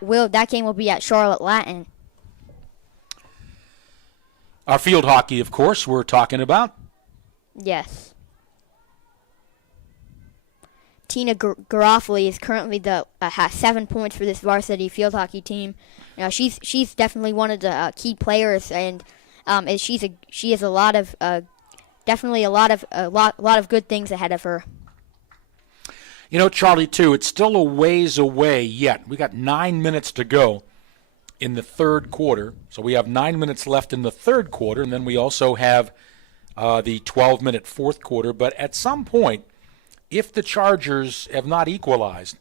game will be at Charlotte Latin. Our field hockey, of course, we're talking about. Yes. Tina Garofoli is currently has 7 points for this varsity field hockey team. You know, she's definitely one of the key players, and she has a lot of good things ahead of her. You know, Charlie, too, it's still a ways away yet. We got 9 minutes to go in the third quarter. So we have 9 minutes left in the third quarter, and then we also have the 12-minute fourth quarter. But at some point, if the Chargers have not equalized,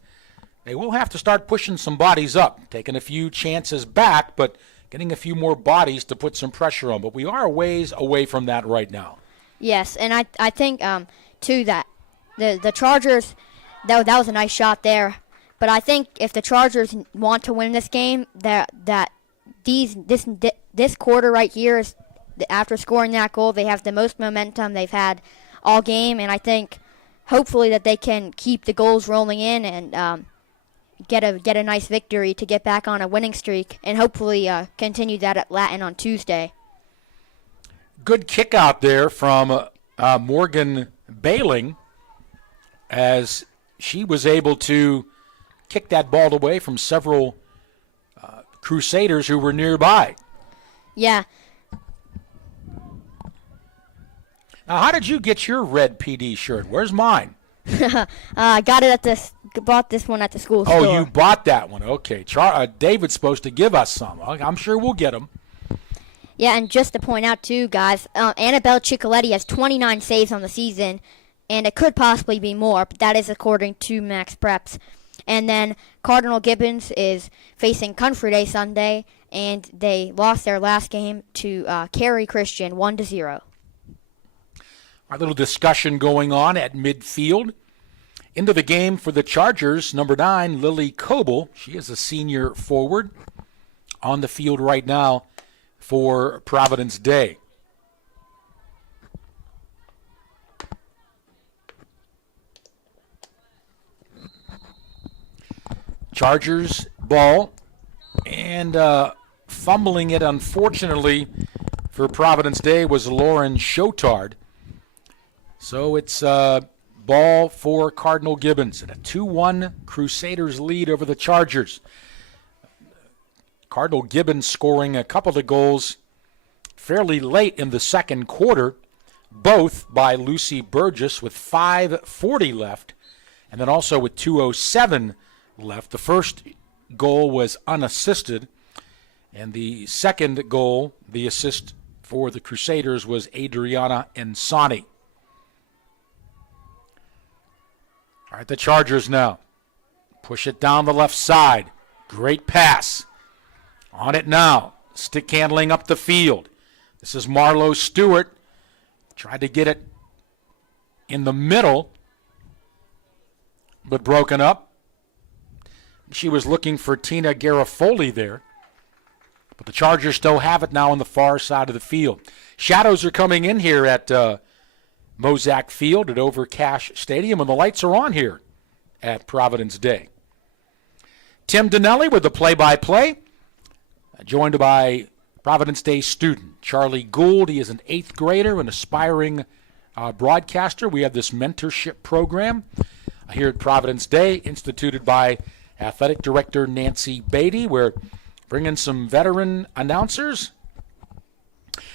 they will have to start pushing some bodies up, taking a few chances back, but getting a few more bodies to put some pressure on. But we are a ways away from that right now. Yes, and I think too, that the Chargers, that was a nice shot there. But I think if the Chargers want to win this game, this quarter right here is, after scoring that goal, they have the most momentum they've had all game, and I think hopefully that they can keep the goals rolling in and get a nice victory to get back on a winning streak, and hopefully continue that at Latin on Tuesday. Good kick out there from Morgan Bailing, as she was able to kick that ball away from several Crusaders who were nearby. Yeah. Now, how did you get your red PD shirt? Where's mine? I bought this one at the school store. Oh, you bought that one. Okay. David's supposed to give us some. I'm sure we'll get them. Yeah, and just to point out, too, guys, Annabelle Ciccoletti has 29 saves on the season, and it could possibly be more, but that is according to Max Preps. And then Cardinal Gibbons is facing Country Day Sunday, and they lost their last game to Cary Christian 1-0. Our little discussion going on at midfield. Into the game for the Chargers, number 9, Lily Coble. She is a senior forward on the field right now for Providence Day. Chargers ball, and fumbling it, unfortunately, for Providence Day was Lauren Chotard. So it's ball for Cardinal Gibbons, and a 2-1 Crusaders lead over the Chargers. Cardinal Gibbons scoring a couple of goals fairly late in the second quarter, both by Lucy Burgess with 5:40 left, and then also with 2:07 left. The first goal was unassisted, and the second goal, the assist for the Crusaders, was Adriana Insani. All right, the Chargers now push it down the left side. Great pass. On it now. Stick handling up the field. This is Marlo Stewart. Tried to get it in the middle, but broken up. She was looking for Tina Garofoli there. But the Chargers still have it now on the far side of the field. Shadows are coming in here at Mozak Field at Overcash Stadium, and the lights are on here at Providence Day. Tim Donnelly with the play-by-play, joined by Providence Day student Charlie Gould. He is an 8th grader, an aspiring broadcaster. We have this mentorship program here at Providence Day, instituted by Athletic Director Nancy Beatty. We're bringing some veteran announcers.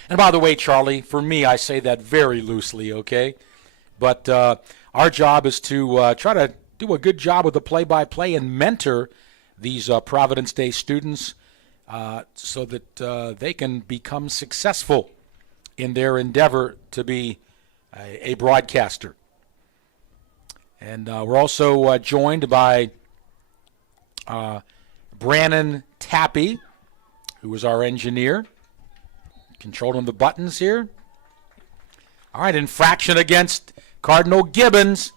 And by the way, Charlie, for me, I say that very loosely, okay? But our job is to try to do a good job with the play-by-play and mentor these Providence Day students so that they can become successful in their endeavor to be a broadcaster. And we're also joined by Brannon Tappy, who is our engineer, controlling the buttons here. All right, infraction against Cardinal Gibbons.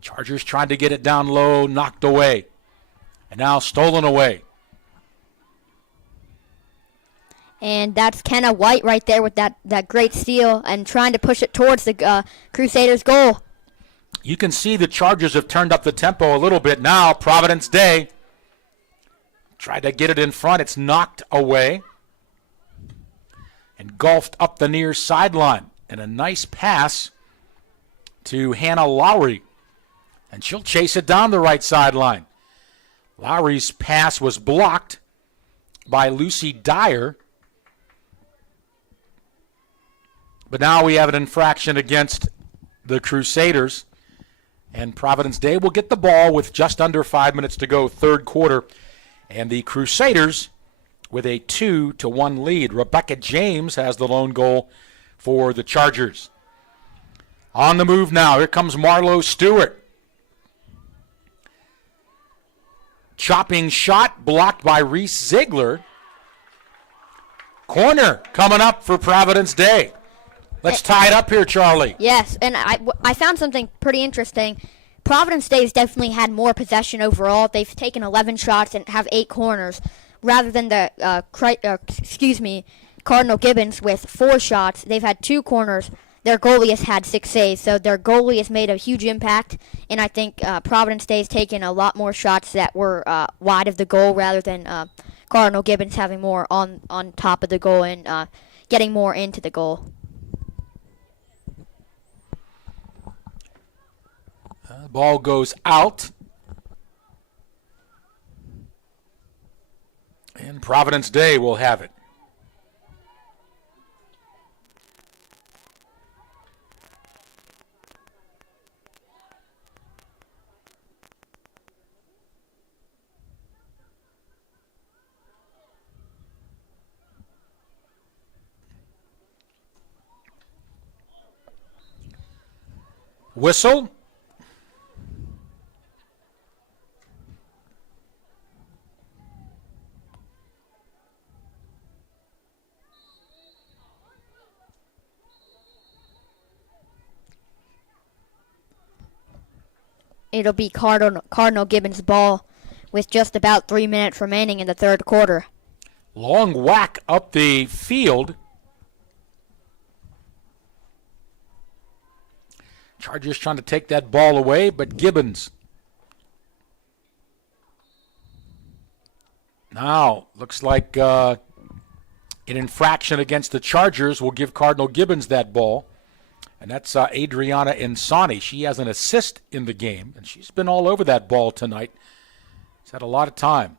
Chargers trying to get it down low, knocked away, and now stolen away. And that's Kenna White right there with that great steal and trying to push it towards the Crusaders' goal. You can see the Chargers have turned up the tempo a little bit now. Providence Day tried to get it in front. It's knocked away and golfed up the near sideline. And a nice pass to Hannah Lowry. And she'll chase it down the right sideline. Lowry's pass was blocked by Lucy Dyer. But now we have an infraction against the Crusaders. And Providence Day will get the ball with just under 5 minutes to go, third quarter. And the Crusaders with a 2-1 lead. Rebecca James has the lone goal for the Chargers. On the move now. Here comes Marlo Stewart. Chopping shot blocked by Reese Ziegler. Corner coming up for Providence Day. Let's tie it up here, Charlie. Yes, and I found something pretty interesting. Providence Day's definitely had more possession overall. They've taken 11 shots and have 8 corners, rather than the Cardinal Gibbons with 4 shots. They've had 2 corners. Their goalie has had 6 saves, so their goalie has made a huge impact. And I think Providence Day's taken a lot more shots that were wide of the goal, rather than Cardinal Gibbons having more on top of the goal and getting more into the goal. Ball goes out. And Providence Day will have it. Whistle. It'll be Cardinal Gibbons' ball with just about 3 minutes remaining in the third quarter. Long whack up the field. Chargers trying to take that ball away, but Gibbons. Now, looks like an infraction against the Chargers will give Cardinal Gibbons that ball. And that's Adriana Insani. She has an assist in the game, and she's been all over that ball tonight. She's had a lot of time.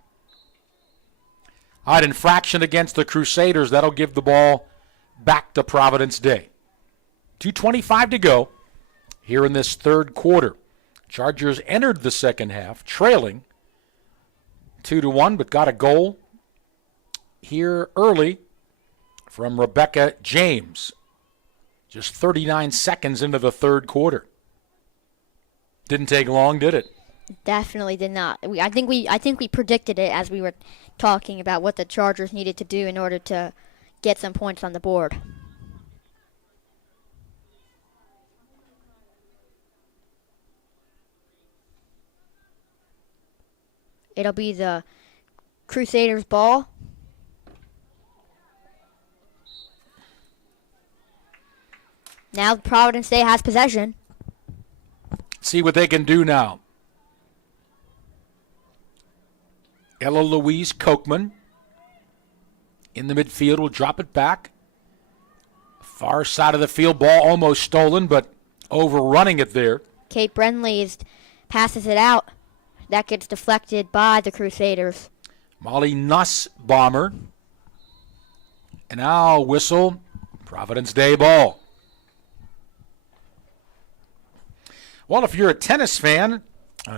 All right, infraction against the Crusaders. That'll give the ball back to Providence Day. 2:25 to go here in this third quarter. Chargers entered the second half trailing 2-1, but got a goal here early from Rebecca James. Just 39 seconds into the third quarter. Didn't take long, did it? Definitely did not. I think we predicted it as we were talking about what the Chargers needed to do in order to get some points on the board. It'll be the Crusaders' ball. Now Providence Day has possession. See what they can do now. Ella Louise Kochman in the midfield will drop it back. Far side of the field, ball almost stolen, but overrunning it there. Kate Brenley passes it out. That gets deflected by the Crusaders. Molly Nussbaumer. And now whistle, Providence Day ball. Well, if you're a tennis fan,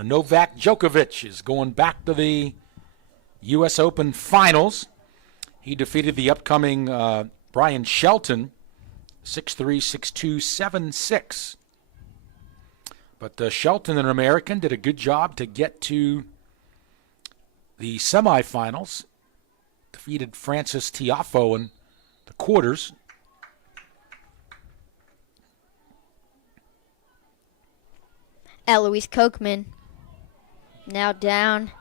Novak Djokovic is going back to the U.S. Open Finals. He defeated the upcoming Brian Shelton, 6-3, 6-2, 7-6. But Shelton, an American, did a good job to get to the semifinals. Defeated Francis Tiafoe in the quarters. Eloise Kochman now down.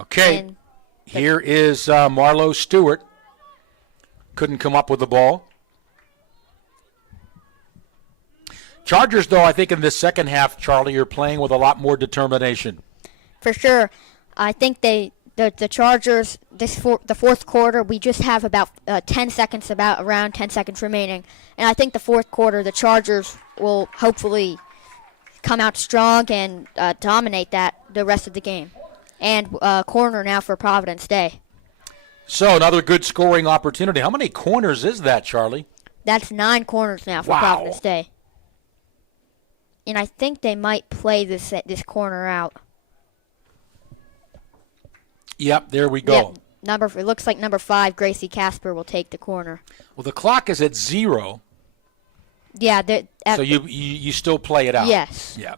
Okay, here is Marlo Stewart. Couldn't come up with the ball. Chargers, though, I think in this second half, Charlie, are playing with a lot more determination. For sure. I think the Chargers, the fourth quarter, we just have about 10 seconds, around 10 seconds remaining. And I think the fourth quarter, the Chargers will hopefully come out strong and dominate the rest of the game. And corner now for Providence Day. So another good scoring opportunity. How many corners is that, Charlie? That's 9 corners now for Providence Day. And I think they might play this corner out. Yep, there we go. Yep, it looks like number 5, Gracie Casper, will take the corner. Well, the clock is at 0. Yeah. So you still play it out? Yes. Yeah.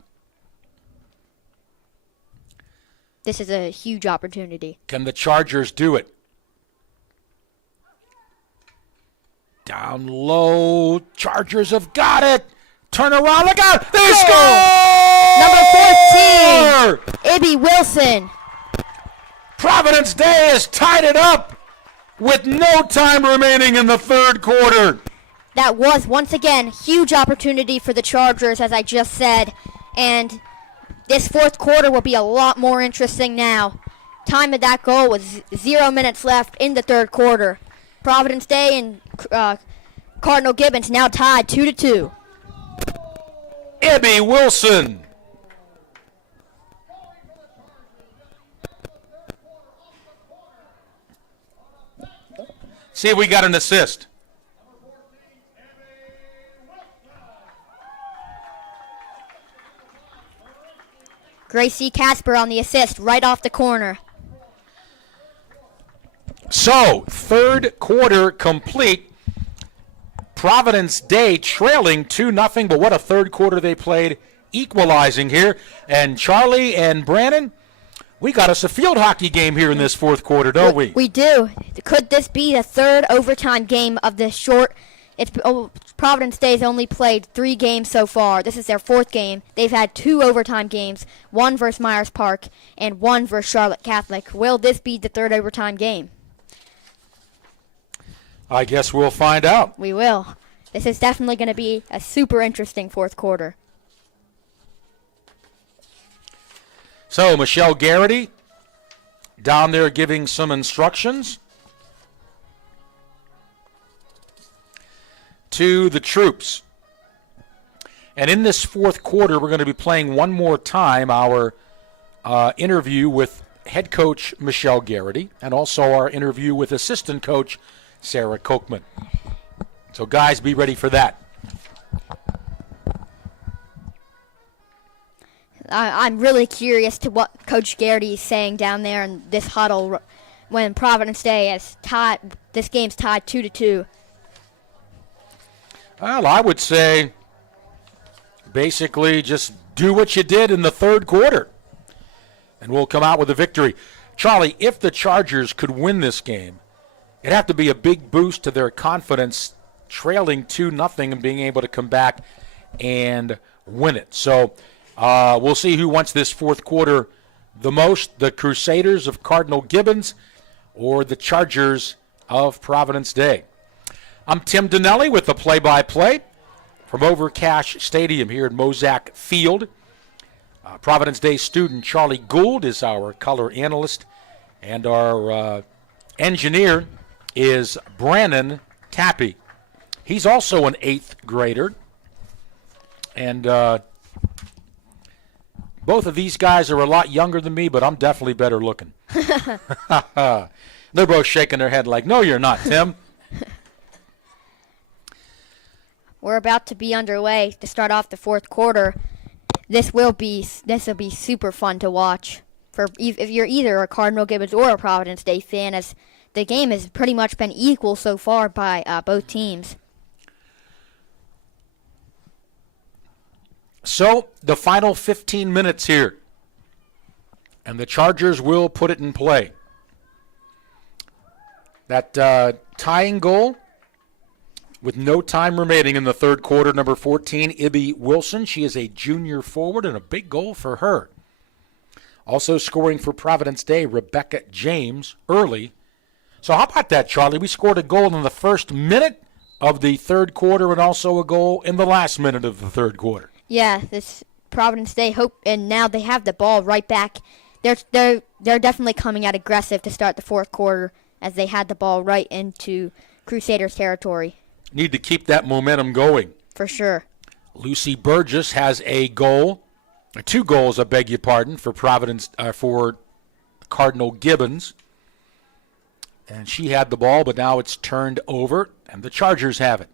This is a huge opportunity. Can the Chargers do it? Down low. Chargers have got it. Turn around. Look out. They Goal. score! Number 14, Ibby Wilson. Providence Day has tied it up with no time remaining in the third quarter. That was, once again, huge opportunity for the Chargers, as I just said. And this fourth quarter will be a lot more interesting now. Time of that goal was 0 minutes left in the third quarter. Providence Day and Cardinal Gibbons now tied 2-2. Ibby Wilson. See if we got an assist. Gracie Casper on the assist right off the corner. So, third quarter complete. Providence Day trailing 2-0, but what a third quarter they played, equalizing here. And Charlie and Brandon, we got us a field hockey game here in this fourth quarter, don't we? We do. Could this be the third overtime game of this short? Providence Day's only played 3 games so far. This is their 4th game. They've had 2 overtime games, 1 versus Myers Park and 1 versus Charlotte Catholic. Will this be the third overtime game? I guess we'll find out. We will. This is definitely going to be a super interesting fourth quarter. So, Michelle Garrity down there giving some instructions to the troops. And in this fourth quarter, we're going to be playing one more time our interview with head coach Michelle Garrity and also our interview with assistant coach Sarah Kochman. So, guys, be ready for that. I'm really curious to what Coach Garrity is saying down there in this huddle when Providence Day is tied. This game's tied 2-2. Well, I would say basically just do what you did in the third quarter, and we'll come out with a victory. Charlie, if the Chargers could win this game, it'd have to be a big boost to their confidence, trailing 2-0 and being able to come back and win it. So we'll see who wants this fourth quarter the most, the Crusaders of Cardinal Gibbons or the Chargers of Providence Day. I'm Tim Donnelly with the play-by-play from Overcash Stadium here at Mozak Field. Providence Day student Charlie Gould is our color analyst, and our engineer is Brandon Tappy. He's also an 8th grader, and both of these guys are a lot younger than me, but I'm definitely better looking. They're both shaking their head like, no, you're not, Tim. We're about to be underway to start off the fourth quarter. This will be super fun to watch for if you're either a Cardinal Gibbons or a Providence Day fan, as the game has pretty much been equal so far by both teams. So the final 15 minutes here, and the Chargers will put it in play. That tying goal with no time remaining in the third quarter, number 14, Ibby Wilson. She is a junior forward, and a big goal for her. Also scoring for Providence Day, Rebecca James, early. So how about that, Charlie? We scored a goal in the first minute of the third quarter and also a goal in the last minute of the third quarter. Yeah, this Providence Day hope, and now they have the ball right back. They're definitely coming out aggressive to start the fourth quarter, as they had the ball right into Crusaders territory. Need to keep that momentum going. For sure. Lucy Burgess has a goal, 2 goals, I beg your pardon, for for Cardinal Gibbons. And she had the ball, but now it's turned over, and the Chargers have it.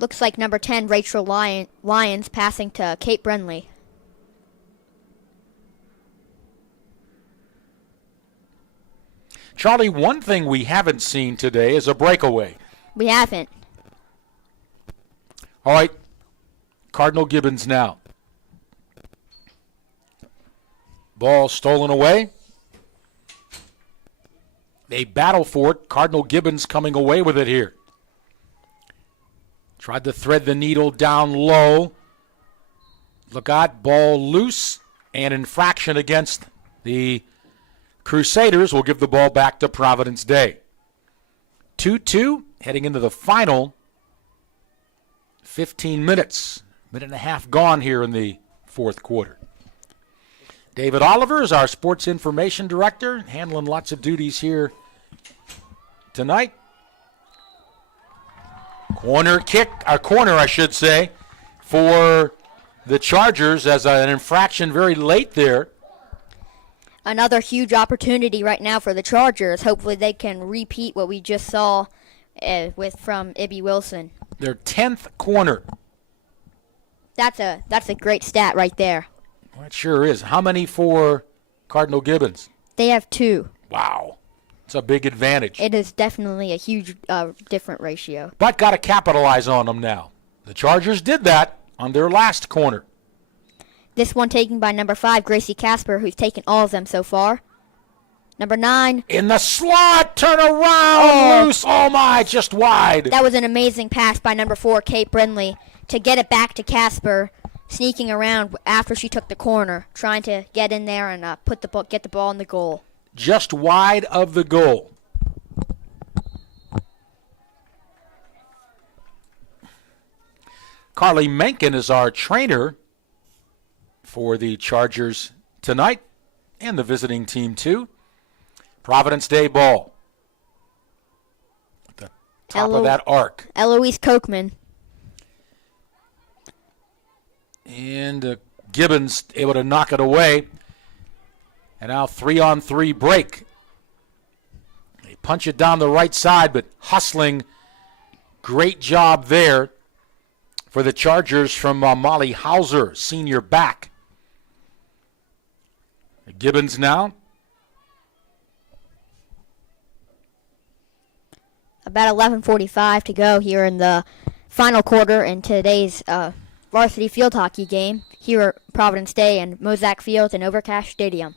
Looks like number 10, Rachel Lyons, passing to Kate Brenley. Charlie, one thing we haven't seen today is a breakaway. We haven't. All right, Cardinal Gibbons now. Ball stolen away. They battle for it. Cardinal Gibbons coming away with it here. Tried to thread the needle down low. Look out, ball loose, and infraction against the Crusaders will give the ball back to Providence Day. 2-2, heading into the final 15 minutes. Minute and a half gone here in the fourth quarter. David Oliver is our sports information director, handling lots of duties here tonight. Corner, I should say, for the Chargers as an infraction very late there. Another huge opportunity right now for the Chargers. Hopefully they can repeat what we just saw from Ibby Wilson. Their 10th corner. That's a great stat right there. Well, it sure is. How many for Cardinal Gibbons? They have 2. Wow. It's a big advantage. It is definitely a huge different ratio. But got to capitalize on them now. The Chargers did that on their last corner. This one taken by number 5, Gracie Casper, who's taken all of them so far. Number 9. In the slot, turn around, loose. Oh, my, just wide. That was an amazing pass by number 4, Kate Brindley, to get it back to Casper, sneaking around after she took the corner, trying to get in there and get the ball in the goal. Just wide of the goal. Carly Menken is our trainer for the Chargers tonight and the visiting team too. Providence Day ball. At the top of that arc. Eloise Kochman. And Gibbons able to knock it away. And now 3-on-3 break. They punch it down the right side, but hustling. Great job there for the Chargers from Molly Hauser, senior back. Gibbons now. About 11:45 to go here in the final quarter in today's varsity field hockey game here at Providence Day and Mozak Field and Overcash Stadium.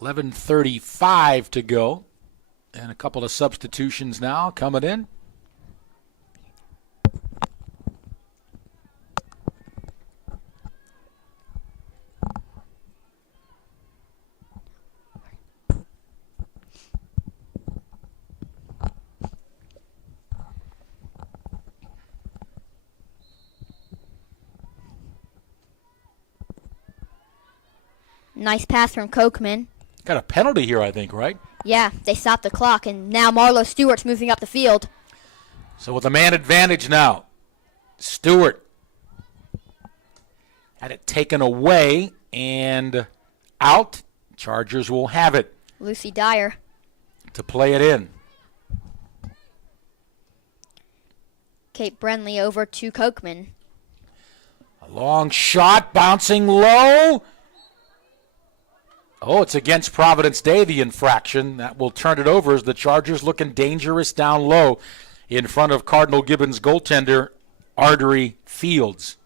$11:35 to go. And a couple of substitutions now coming in. Nice pass from Kochman. Got a penalty here, I think, right? Yeah, they stopped the clock, and now Marlo Stewart's moving up the field. So with a man advantage now, Stewart had it taken away and out. Chargers will have it Lucy Dyer. to play it in. Kate Brenly over to Kochman. A long shot, bouncing low. Oh, it's against Providence Day, the infraction. That will turn it over as the Chargers looking dangerous down low in front of Cardinal Gibbons goaltender, Artery Fields.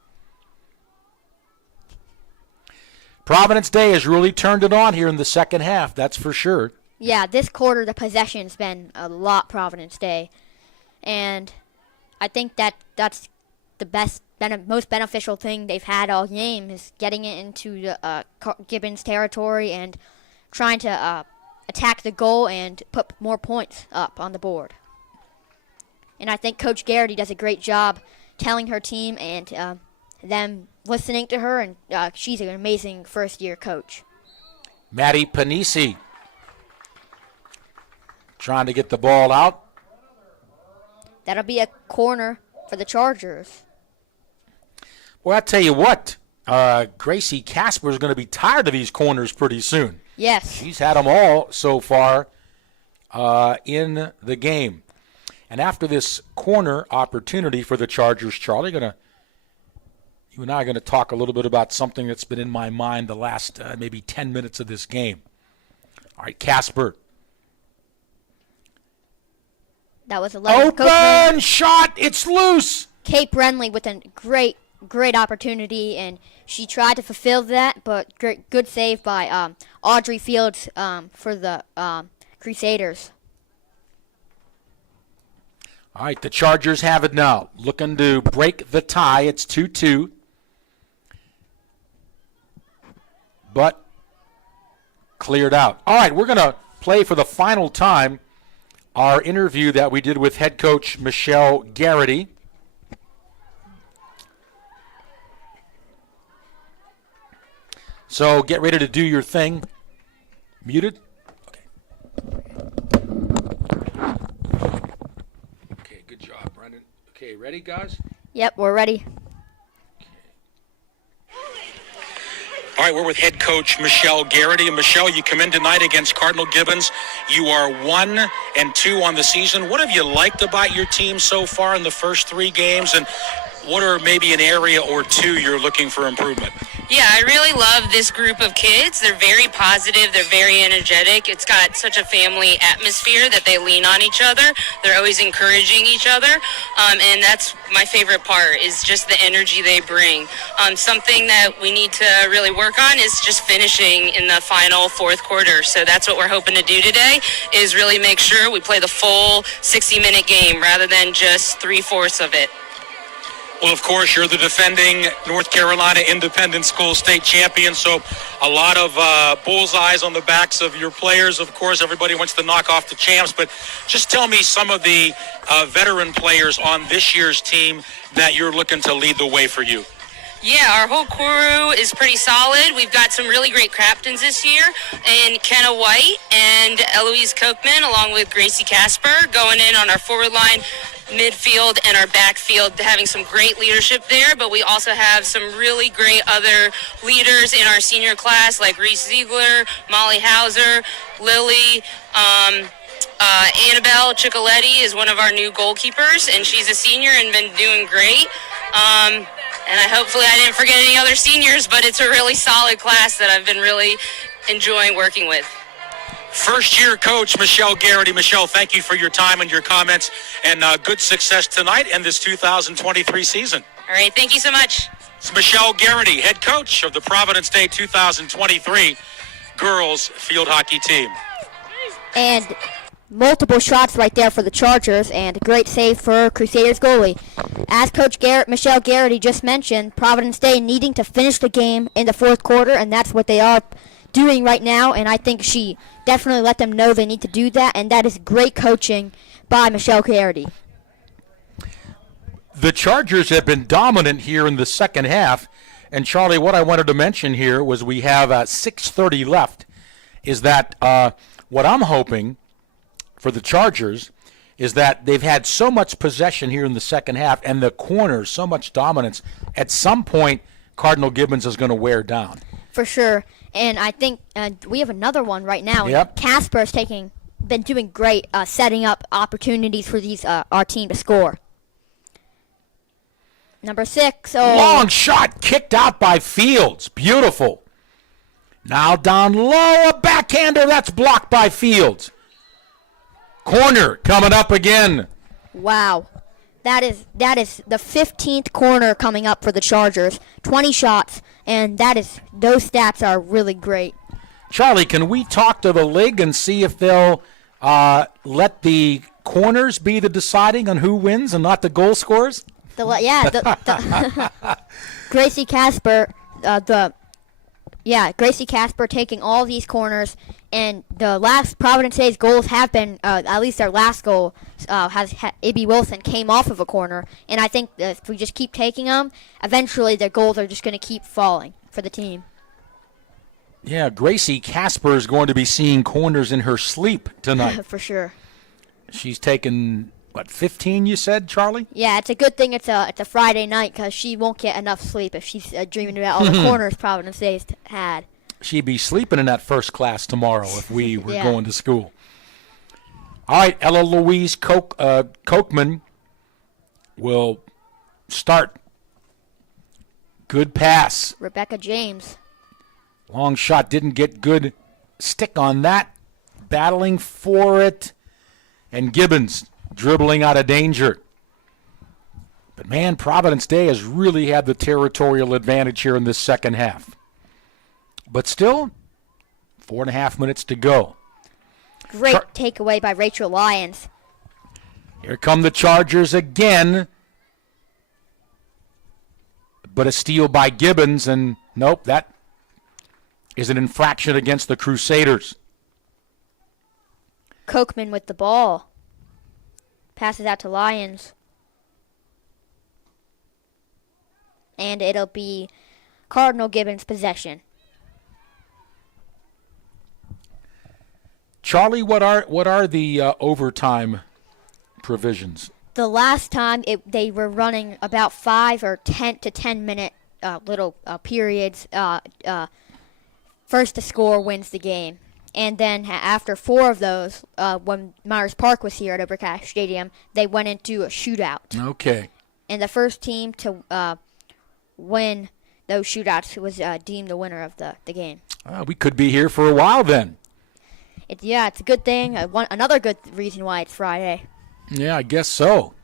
Providence Day has really turned it on here in the second half, that's for sure. Yeah, this quarter the possession's been a lot Providence Day. And I think that's the most beneficial thing they've had all game is getting it into the Gibbons territory and trying to attack the goal and put more points up on the board. And I think Coach Garrity does a great job telling her team and them listening to her, and she's an amazing first-year coach. Maddie Panisi trying to get the ball out. That'll be a corner for the Chargers. Well, I tell you what, Gracie Casper is going to be tired of these corners pretty soon. Yes. She's had them all so far in the game. And after this corner opportunity for the Chargers, Charlie, you and I are going to talk a little bit about something that's been in my mind the last maybe 10 minutes of this game. All right, Casper. That was 11. Open shot. It's loose. Kate Brenly with a great opportunity, and she tried to fulfill that, but good save by Audrey Fields for the Crusaders. All right, the Chargers have it now. Looking to break the tie. It's 2-2. But cleared out. All right, we're going to play for the final time our interview that we did with head coach Michelle Garrity. So get ready to do your thing. Muted? Okay, good job, Brendan. Okay, ready, guys? Yep, we're ready. All right, we're with head coach Michelle Garrity. And Michelle, you come in tonight against Cardinal Gibbons. You are 1-2 on the season. What have you liked about your team so far in the first 3 games? And what are maybe an area or two you're looking for improvement? Yeah, I really love this group of kids. They're very positive. They're very energetic. It's got such a family atmosphere that they lean on each other. They're always encouraging each other. And that's my favorite part is just the energy they bring. Something that we need to really work on is just finishing in the final 4th quarter. So that's what we're hoping to do today is really make sure we play the full 60-minute game rather than just 3/4 of it. Well, of course, you're the defending North Carolina Independent School State champion, so a lot of bullseyes on the backs of your players. Of course, everybody wants to knock off the champs, but just tell me some of the veteran players on this year's team that you're looking to lead the way for you. Yeah, our whole crew is pretty solid. We've got some really great captains this year, and Kenna White and Eloise Kochman, along with Gracie Casper, going in on our forward line, midfield, and our backfield, having some great leadership there. But we also have some really great other leaders in our senior class, like Reese Ziegler, Molly Hauser, Lily, Annabelle Ciccoletti is one of our new goalkeepers, and she's a senior and been doing great. And hopefully I didn't forget any other seniors, but it's a really solid class that I've been really enjoying working with. First-year coach Michelle Garrity. Michelle, thank you for your time and your comments, and good success tonight and this 2023 season. All right, thank you so much. It's Michelle Garrity, head coach of the Providence Day 2023 girls field hockey team. And multiple shots right there for the Chargers, and a great save for Crusaders goalie. As Coach Michelle Garrity just mentioned, Providence Day needing to finish the game in the 4th quarter, and that's what they are doing right now, and I think she definitely let them know they need to do that, and that is great coaching by Michelle Garrity. The Chargers have been dominant here in the second half, and Charlie, what I wanted to mention here was we have 6:30 left, is that what I'm hoping for the Chargers is that they've had so much possession here in the second half and the corners, so much dominance, at some point Cardinal Gibbons is going to wear down. For sure. And I think we have another one right now. Yep. Casper's been doing great setting up opportunities for our team to score. Number 6. Long shot kicked out by Fields. Beautiful. Now down low, a backhander that's blocked by Fields. Corner coming up again. Wow. That is the 15th corner coming up for the Chargers. 20 shots, and those stats are really great. Charlie, can we talk to the league and see if they'll let the corners be the deciding on who wins and not the goal scorers? Gracie Casper, Gracie Casper taking all these corners, and the last Providence Day's goals have been, at least their last goal, Ibby Wilson came off of a corner, and I think that if we just keep taking them, eventually their goals are just going to keep falling for the team. Yeah, Gracie Casper is going to be seeing corners in her sleep tonight. For sure. She's taken, 15 you said, Charlie? Yeah, it's a good thing it's a Friday night because she won't get enough sleep if she's dreaming about all the corners Providence Day's had. She'd be sleeping in that first class tomorrow if we were going to school. All right, Ella Louise Kochman will start. Good pass. Rebecca James. Long shot, didn't get good stick on that. Battling for it. And Gibbons dribbling out of danger. But, man, Providence Day has really had the territorial advantage here in this second half. But still, 4.5 minutes to go. Great takeaway by Rachel Lyons. Here come the Chargers again. But a steal by Gibbons, and nope, that is an infraction against the Crusaders. Kochman with the ball. Passes out to Lyons. And it'll be Cardinal Gibbons' possession. Charlie, what are the overtime provisions? The last time they were running about 5 or 10 to 10 minute little periods. First to score wins the game. And then after 4 of those, when Myers Park was here at Overcash Stadium, they went into a shootout. Okay. And the first team to win those shootouts was deemed the winner of the game. We could be here for a while then. It's a good thing. Another good reason why it's Friday. Yeah, I guess so.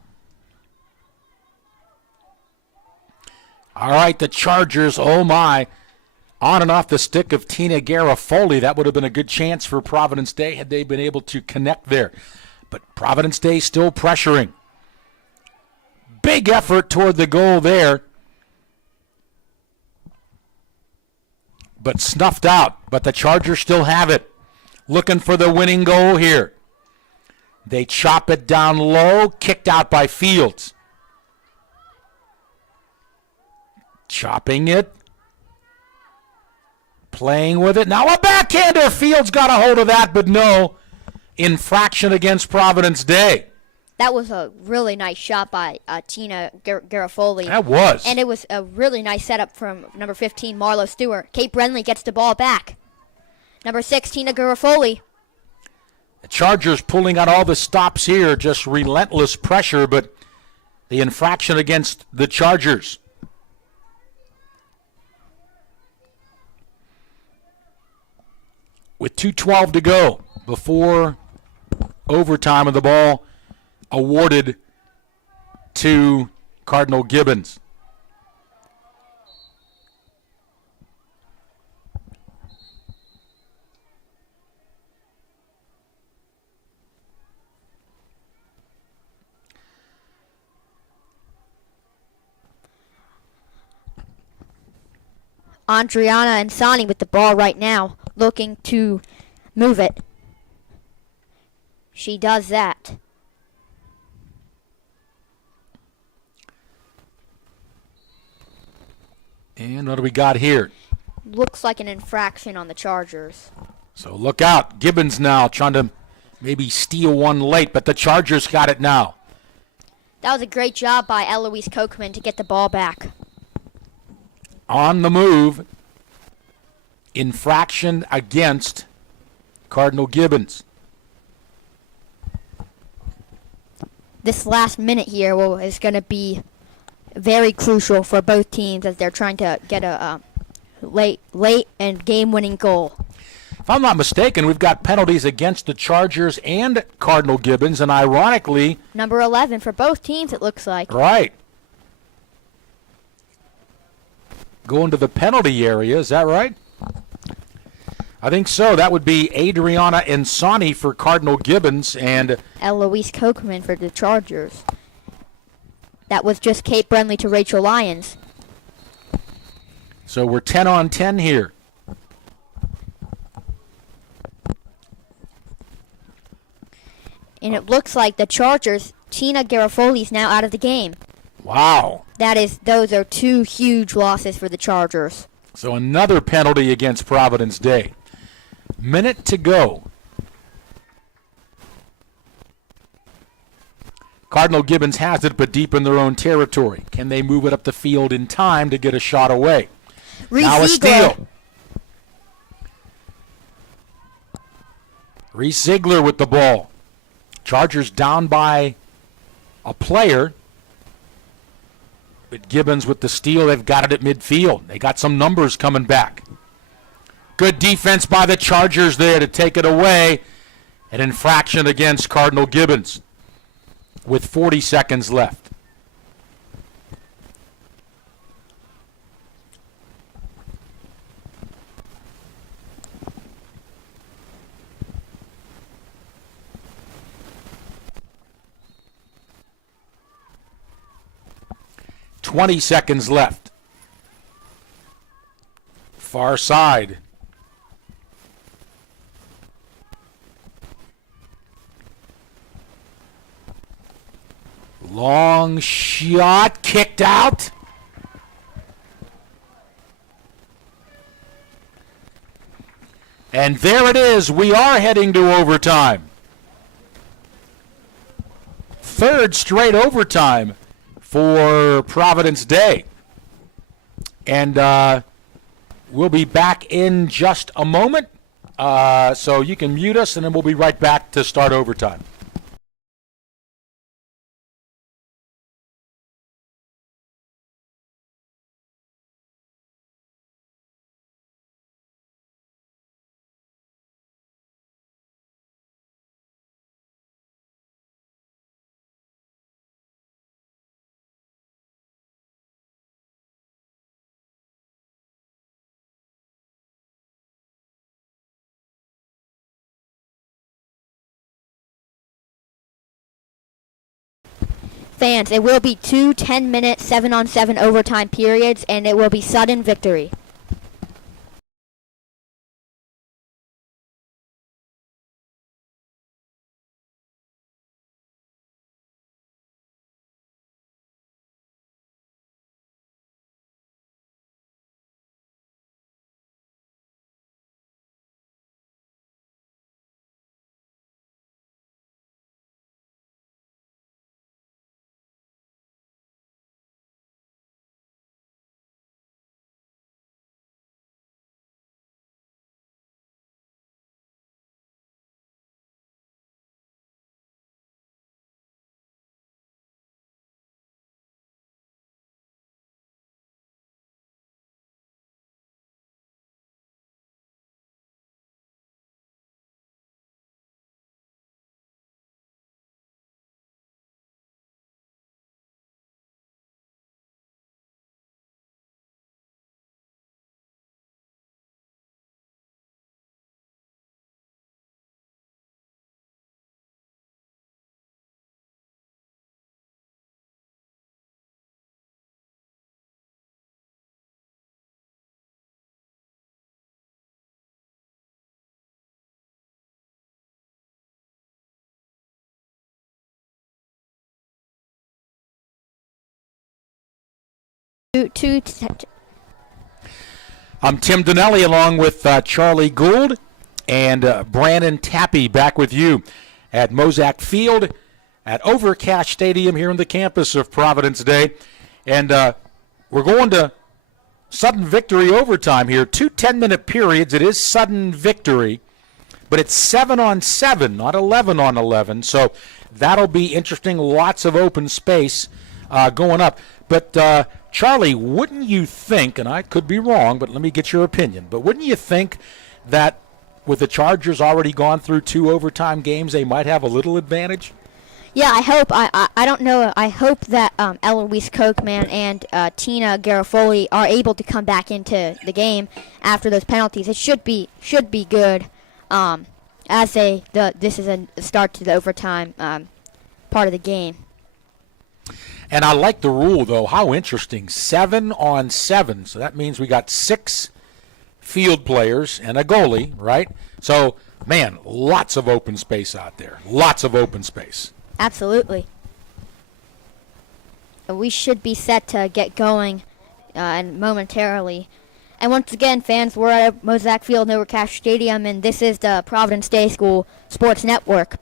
All right, the Chargers, oh my. On and off the stick of Tina Garofoli. That would have been a good chance for Providence Day had they been able to connect there. But Providence Day still pressuring. Big effort toward the goal there. But snuffed out. But the Chargers still have it. Looking for the winning goal here. They chop it down low, kicked out by Fields. Chopping it. Playing with it. Now a backhander. Fields got a hold of that, but no. Infraction against Providence Day. That was a really nice shot by Tina Garofoli. That was. And it was a really nice setup from number 15, Marlo Stewart. Kate Brenly gets the ball back. Number 6, Tina Garofoli. The Chargers pulling out all the stops here, just relentless pressure, but the infraction against the Chargers. With 2:12 to go before overtime, of the ball awarded to Cardinal Gibbons. Andriana Insani with the ball right now, looking to move it. She does that. And what do we got here? Looks like an infraction on the Chargers. So look out. Gibbons now trying to maybe steal one late, but the Chargers got it now. That was a great job by Eloise Kochman to get the ball back. On the move, infraction against Cardinal Gibbons. This last minute here is going to be very crucial for both teams as they're trying to get a late and game-winning goal. If I'm not mistaken, we've got penalties against the Chargers and Cardinal Gibbons, and ironically... Number 11 for both teams, it looks like. Right. Going to the penalty area, is that right? I think so. That would be Adriana Insani for Cardinal Gibbons and Eloise Kochman for the Chargers. That was just Kate Brenly to Rachel Lyons. So we're 10 on 10 here. And it looks like the Chargers, Tina Garofoli is now out of the game. Wow. Those are 2 huge losses for the Chargers. So another penalty against Providence Day. Minute to go. Cardinal Gibbons has it, but deep in their own territory. Can they move it up the field in time to get a shot away? Now a steal. Reese Ziegler with the ball. Chargers down by a player. But Gibbons with the steal, they've got it at midfield. They got some numbers coming back. Good defense by the Chargers there to take it away. An infraction against Cardinal Gibbons with 40 seconds left. 20 seconds left. Far side. Long shot, kicked out. And there it is. We are heading to overtime. Third straight overtime for Providence Day. And we'll be back in just a moment. So you can mute us, and then we'll be right back to start overtime. Fans, it will be two 10-minute 7-on-7 overtime periods, and it will be sudden victory. I'm Tim Donnelly along with Charlie Gould and Brandon Tappy back with you at Mozak Field at Overcash Stadium here on the campus of Providence Day. And we're going to sudden victory overtime here. Two 10-minute periods. It is sudden victory, but it's 7-on-7, not 11-on-11. So that'll be interesting. Lots of open space going up. But Charlie, wouldn't you think, and I could be wrong, but let me get your opinion, but wouldn't you think that with the Chargers already gone through two overtime games, they might have a little advantage? Yeah, I hope. I don't know. I hope that Eloise Kochman and Tina Garofoli are able to come back into the game after those penalties. It should be good. This is a start to the overtime part of the game. And I like the rule, though. How interesting. 7-on-7. So that means we got 6 field players and a goalie, right? So, man, lots of open space out there. Lots of open space. Absolutely. We should be set to get going and momentarily. And once again, fans, we're at Mozak Field, Overcash Stadium, and this is the Providence Day School Sports Network.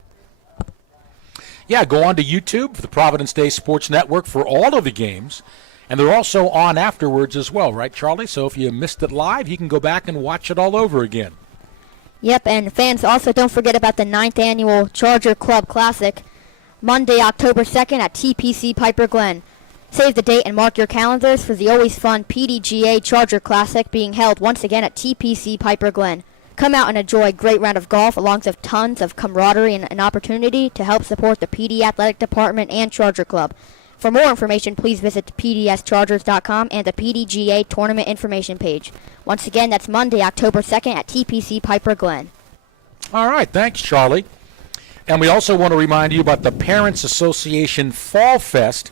Yeah, go on to YouTube for the Providence Day Sports Network for all of the games. And they're also on afterwards as well, right, Charlie? So if you missed it live, you can go back and watch it all over again. Yep, and fans, also don't forget about the 9th Annual Charger Club Classic, Monday, October 2nd at TPC Piper Glen. Save the date and mark your calendars for the always fun PDGA Charger Classic being held once again at TPC Piper Glen. Come out and enjoy a great round of golf along with tons of camaraderie and an opportunity to help support the PD Athletic Department and Charger Club. For more information, please visit pdschargers.com and the PDGA Tournament Information page. Once again, that's Monday, October 2nd at TPC Piper Glen. All right, thanks, Charlie. And we also want to remind you about the Parents Association Fall Fest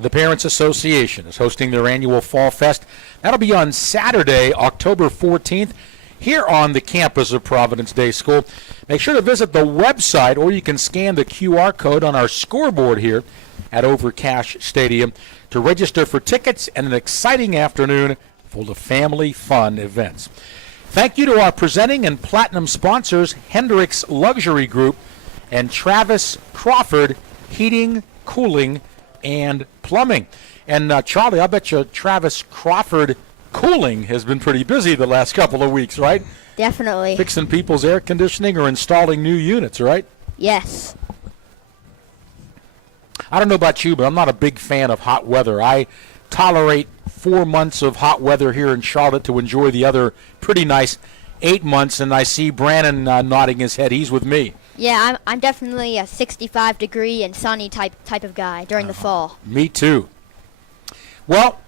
The Parents Association is hosting their annual Fall Fest. That'll be on Saturday, October 14th, here on the campus of Providence Day School. Make sure to visit the website, or you can scan the QR code on our scoreboard here at Overcash Stadium to register for tickets and an exciting afternoon full of family fun events. Thank you to our presenting and platinum sponsors, Hendricks Luxury Group and Travis Crawford Heating, Cooling, and Plumbing. And Charlie, I bet you Travis Crawford Cooling has been pretty busy the last couple of weeks, right? Definitely. Fixing people's air conditioning or installing new units, right? Yes. I don't know about you, but I'm not a big fan of hot weather. I tolerate 4 months of hot weather here in Charlotte to enjoy the other pretty nice 8 months, and I see Brandon nodding his head. He's with me. Yeah, I'm definitely a 65-degree and sunny type of guy during the fall. Me too. Well,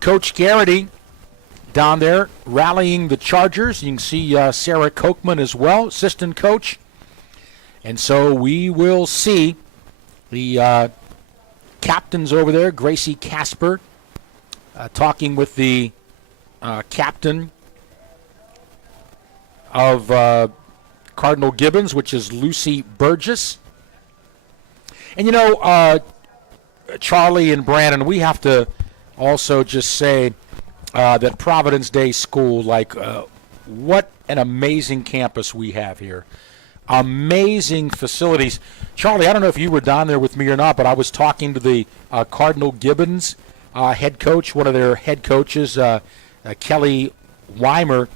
Coach Garrity down there rallying the Chargers. You can see Sarah Kochman as well, assistant coach. And so we will see the captains over there, Gracie Casper, talking with the captain of Cardinal Gibbons, which is Lucy Burgess. And, you know, Charlie and Brandon, we have to also just say that Providence Day School, what an amazing campus we have here. Amazing facilities. Charlie, I don't know if you were down there with me or not, but I was talking to the Cardinal Gibbons head coach, one of their head coaches, Kelly Weimer,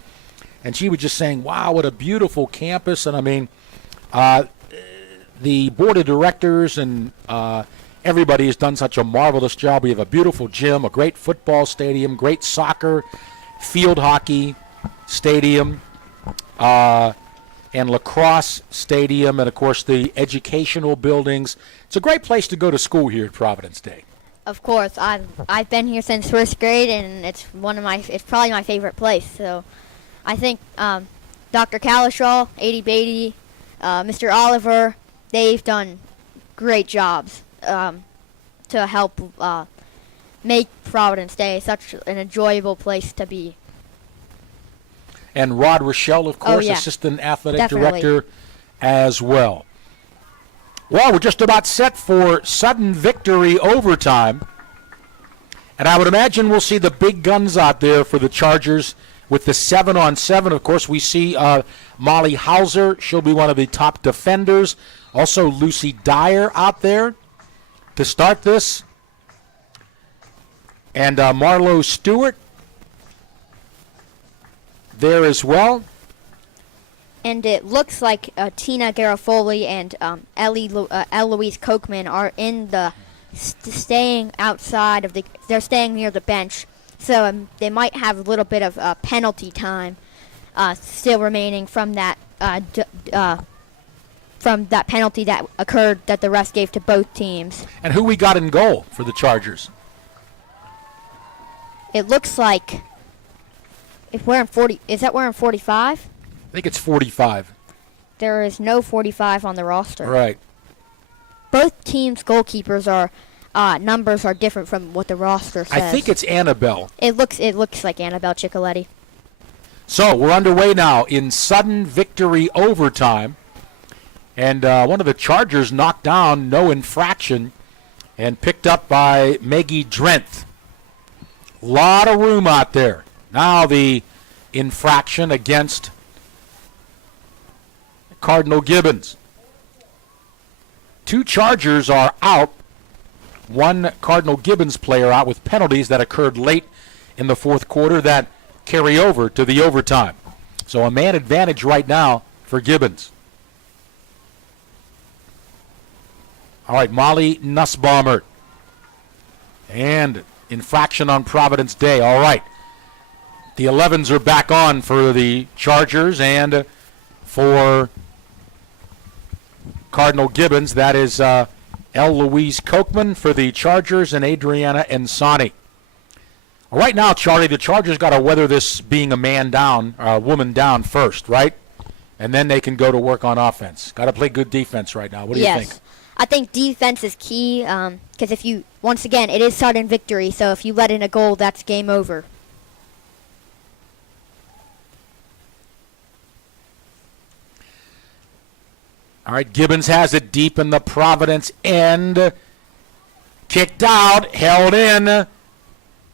and she was just saying, wow, what a beautiful campus. And I mean, the board of directors and everybody has done such a marvelous job. We have a beautiful gym, a great football stadium, great soccer, field hockey stadium, and lacrosse stadium, and, of course, the educational buildings. It's a great place to go to school here at Providence Day. Of course, I've been here since first grade, and it's probably my favorite place. So I think Dr. Calishaw, Adi Beatty, Mr. Oliver, they've done great jobs to help make Providence Day such an enjoyable place to be. And Rod Rochelle, of course, assistant athletic director as well. Well, we're just about set for sudden victory overtime. And I would imagine we'll see the big guns out there for the Chargers with the 7-on-7. Of course, we see Molly Hauser. She'll be one of the top defenders. Also, Lucy Dyer out there to start this. And Marlo Stewart there as well. And it looks like Tina Garofoli and Eloise Kochman are in the staying outside of they're staying near the bench, so they might have a little bit of penalty time still remaining from that penalty that occurred that the refs gave to both teams. And who we got in goal for the Chargers? It looks like if wearing 40, is that wearing 45? I think it's 45. There is no 45 on the roster. Right. Both teams' goalkeepers numbers are different from what the roster says. I think it's Annabelle. It looks like Annabelle Ciccoletti. So we're underway now in sudden victory overtime. And one of the Chargers knocked down, no infraction, and picked up by Maggie Drenth. A lot of room out there. Now the infraction against Cardinal Gibbons. 2 Chargers are out. 1 Cardinal Gibbons player out with penalties that occurred late in the fourth quarter that carry over to the overtime. So a man advantage right now for Gibbons. All right, Molly Nussbaumer. And infraction on Providence Day. All right. The 11s are back on for the Chargers and for Cardinal Gibbons. That is Eloise Kochman for the Chargers and Adriana Ensani. Right now, Charlie, the Chargers got to weather this being a man down, woman down first, right? and then they can go to work on offense. Got to play good defense right now. What do you think? I think defense is key because if you, once again, it is sudden victory, so if you let in a goal, that's game over. All right, Gibbons has it deep in the Providence end. Kicked out, held in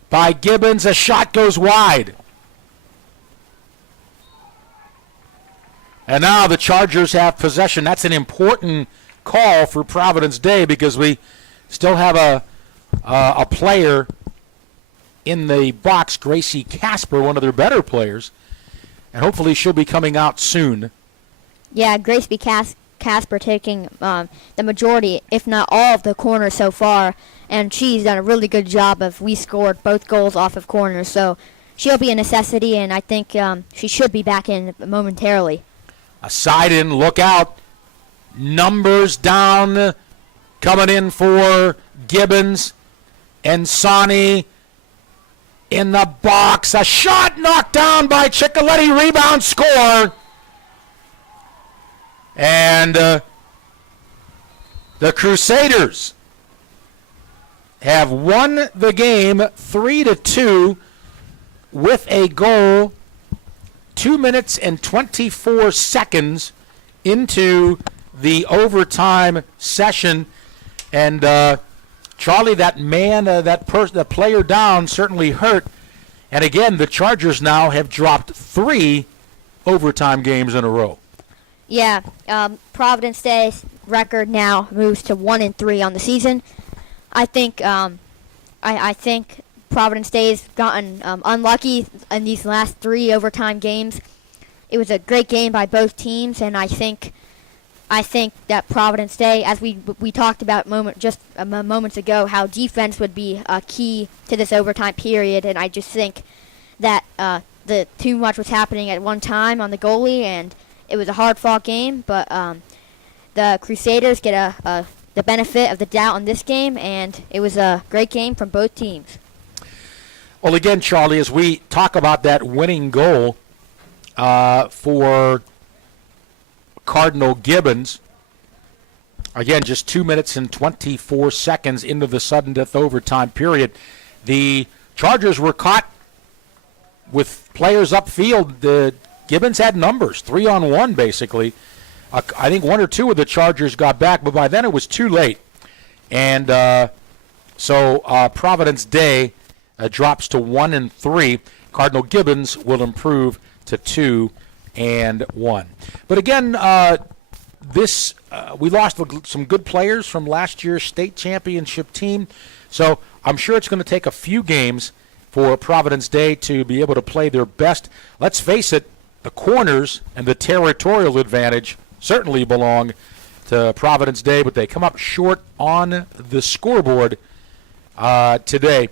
by Gibbons. A shot goes wide. And now the Chargers have possession. That's an important call for Providence Day because we still have a player in the box, Gracie Casper, one of their better players, and hopefully she'll be coming out soon. Yeah, Gracie Casper taking the majority, if not all, of the corners so far, and she's done a really good job of we scored both goals off of corners, so she'll be a necessity, and I think she should be back in momentarily. A side in, look out. Numbers down, coming in for Gibbons. And Sani in the box. A shot knocked down by Ciccoletti. Rebound, score. And the Crusaders have won the game 3-2 with a goal 2 minutes and 24 seconds into the overtime session. And Charlie, that player down certainly hurt. And again, the Chargers now have dropped 3 overtime games in a row. Yeah, Providence Day's record now moves to 1-3 on the season. I think I think Providence Day's gotten unlucky in these last 3 overtime games. It was a great game by both teams, and I think that Providence Day, as we talked about moments ago, how defense would be key to this overtime period, and I just think that the too much was happening at one time on the goalie, and it was a hard-fought game, but the Crusaders get the benefit of the doubt in this game, and it was a great game from both teams. Well, again, Charlie, as we talk about that winning goal for Cardinal Gibbons, again, just 2 minutes and 24 seconds into the sudden death overtime period, the Chargers were caught with players upfield. Gibbons had numbers, 3-on-1 basically. I think 1 or 2 of the Chargers got back, but by then it was too late. And so Providence Day drops to 1-3. Cardinal Gibbons will improve to 2-1. But again, we lost some good players from last year's state championship team. So I'm sure it's going to take a few games for Providence Day to be able to play their best. Let's face it, the corners and the territorial advantage certainly belong to Providence Day, but they come up short on the scoreboard today,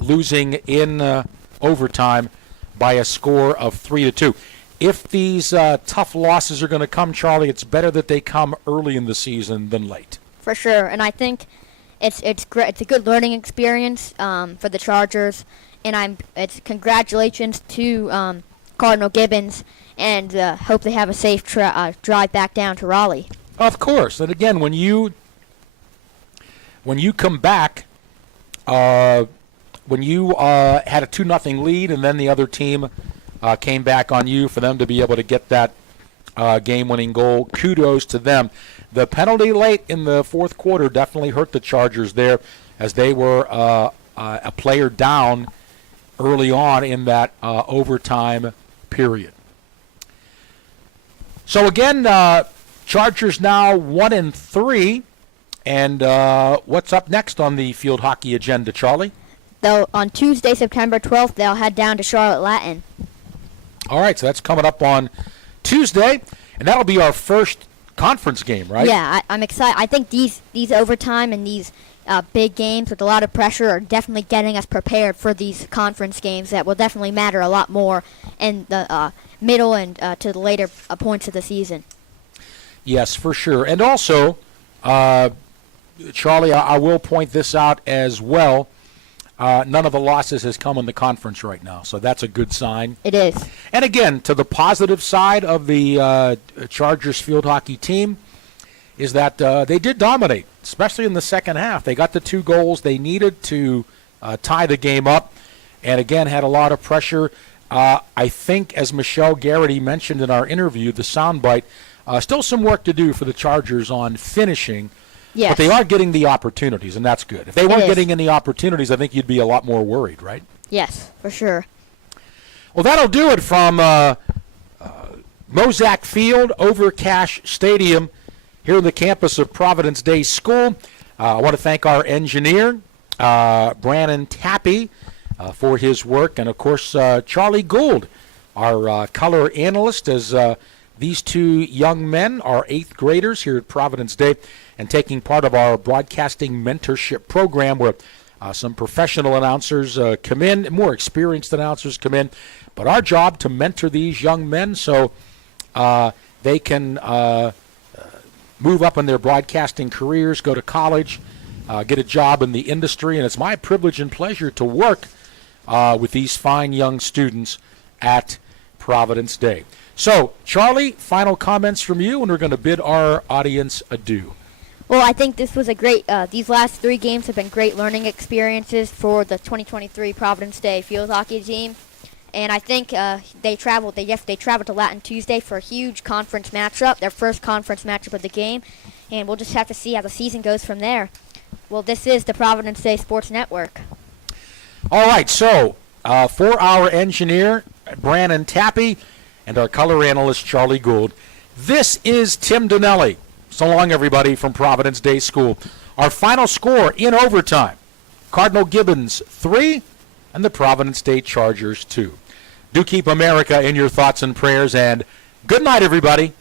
losing in overtime by a score of 3-2. If these tough losses are going to come, Charlie, it's better that they come early in the season than late. For sure, and I think it's great. It's a good learning experience for the Chargers, and it's congratulations to Cardinal Gibbons, and hope they have a safe drive back down to Raleigh. Of course, and again, when you come back, when you had a 2-0 lead, and then the other team came back on you, for them to be able to get that game-winning goal, kudos to them. The penalty late in the fourth quarter definitely hurt the Chargers there, as they were a player down early on in that overtime period. So again, Chargers now 1-3, and what's up next on the field hockey agenda, Charlie? On Tuesday, September 12th, they'll head down to Charlotte Latin. All right, so that's coming up on Tuesday, and that'll be our first conference game, right? Yeah, I'm excited. I think these overtime and these big games with a lot of pressure are definitely getting us prepared for these conference games that will definitely matter a lot more in the middle and to the later points of the season. Yes, for sure. And also, Charlie, I will point this out as well. none of the losses has come in the conference right now, so that's a good sign. It is. And again, to the positive side of the Chargers field hockey team is that they did dominate, especially in the second half. They got the 2 goals they needed to tie the game up, and again had a lot of pressure. I think, as Michelle Garrity mentioned in our interview, the soundbite, still some work to do for the Chargers on finishing. Yes. But they are getting the opportunities, and that's good. If they weren't is. getting any opportunities, I think you'd be a lot more worried, right? Yes, for sure. Well, that'll do it from Mozak Field over Cash Stadium here on the campus of Providence Day School. I want to thank our engineer, Brandon Tappy, for his work, and, of course, Charlie Gould, our color analyst, as these 2 young men are 8th graders here at Providence Day and taking part of our broadcasting mentorship program where some professional announcers come in, more experienced announcers come in. But our job to mentor these young men so they can move up in their broadcasting careers, go to college, get a job in the industry. And it's my privilege and pleasure to work with these fine young students at Providence Day. So, Charlie, final comments from you, and we're going to bid our audience adieu. Well, I think this was a great, these last 3 games have been great learning experiences for the 2023 Providence Day field hockey team. And I think they traveled to Latin Tuesday for a huge conference matchup, their first conference matchup of the game. And we'll just have to see how the season goes from there. Well, this is the Providence Day Sports Network. All right, so for our engineer, Brandon Tappy, and our color analyst, Charlie Gould, this is Tim Donnelly. So long, everybody, from Providence Day School. Our final score in overtime, Cardinal Gibbons 3 and the Providence Day Chargers 2. Do keep America in your thoughts and prayers, and good night, everybody.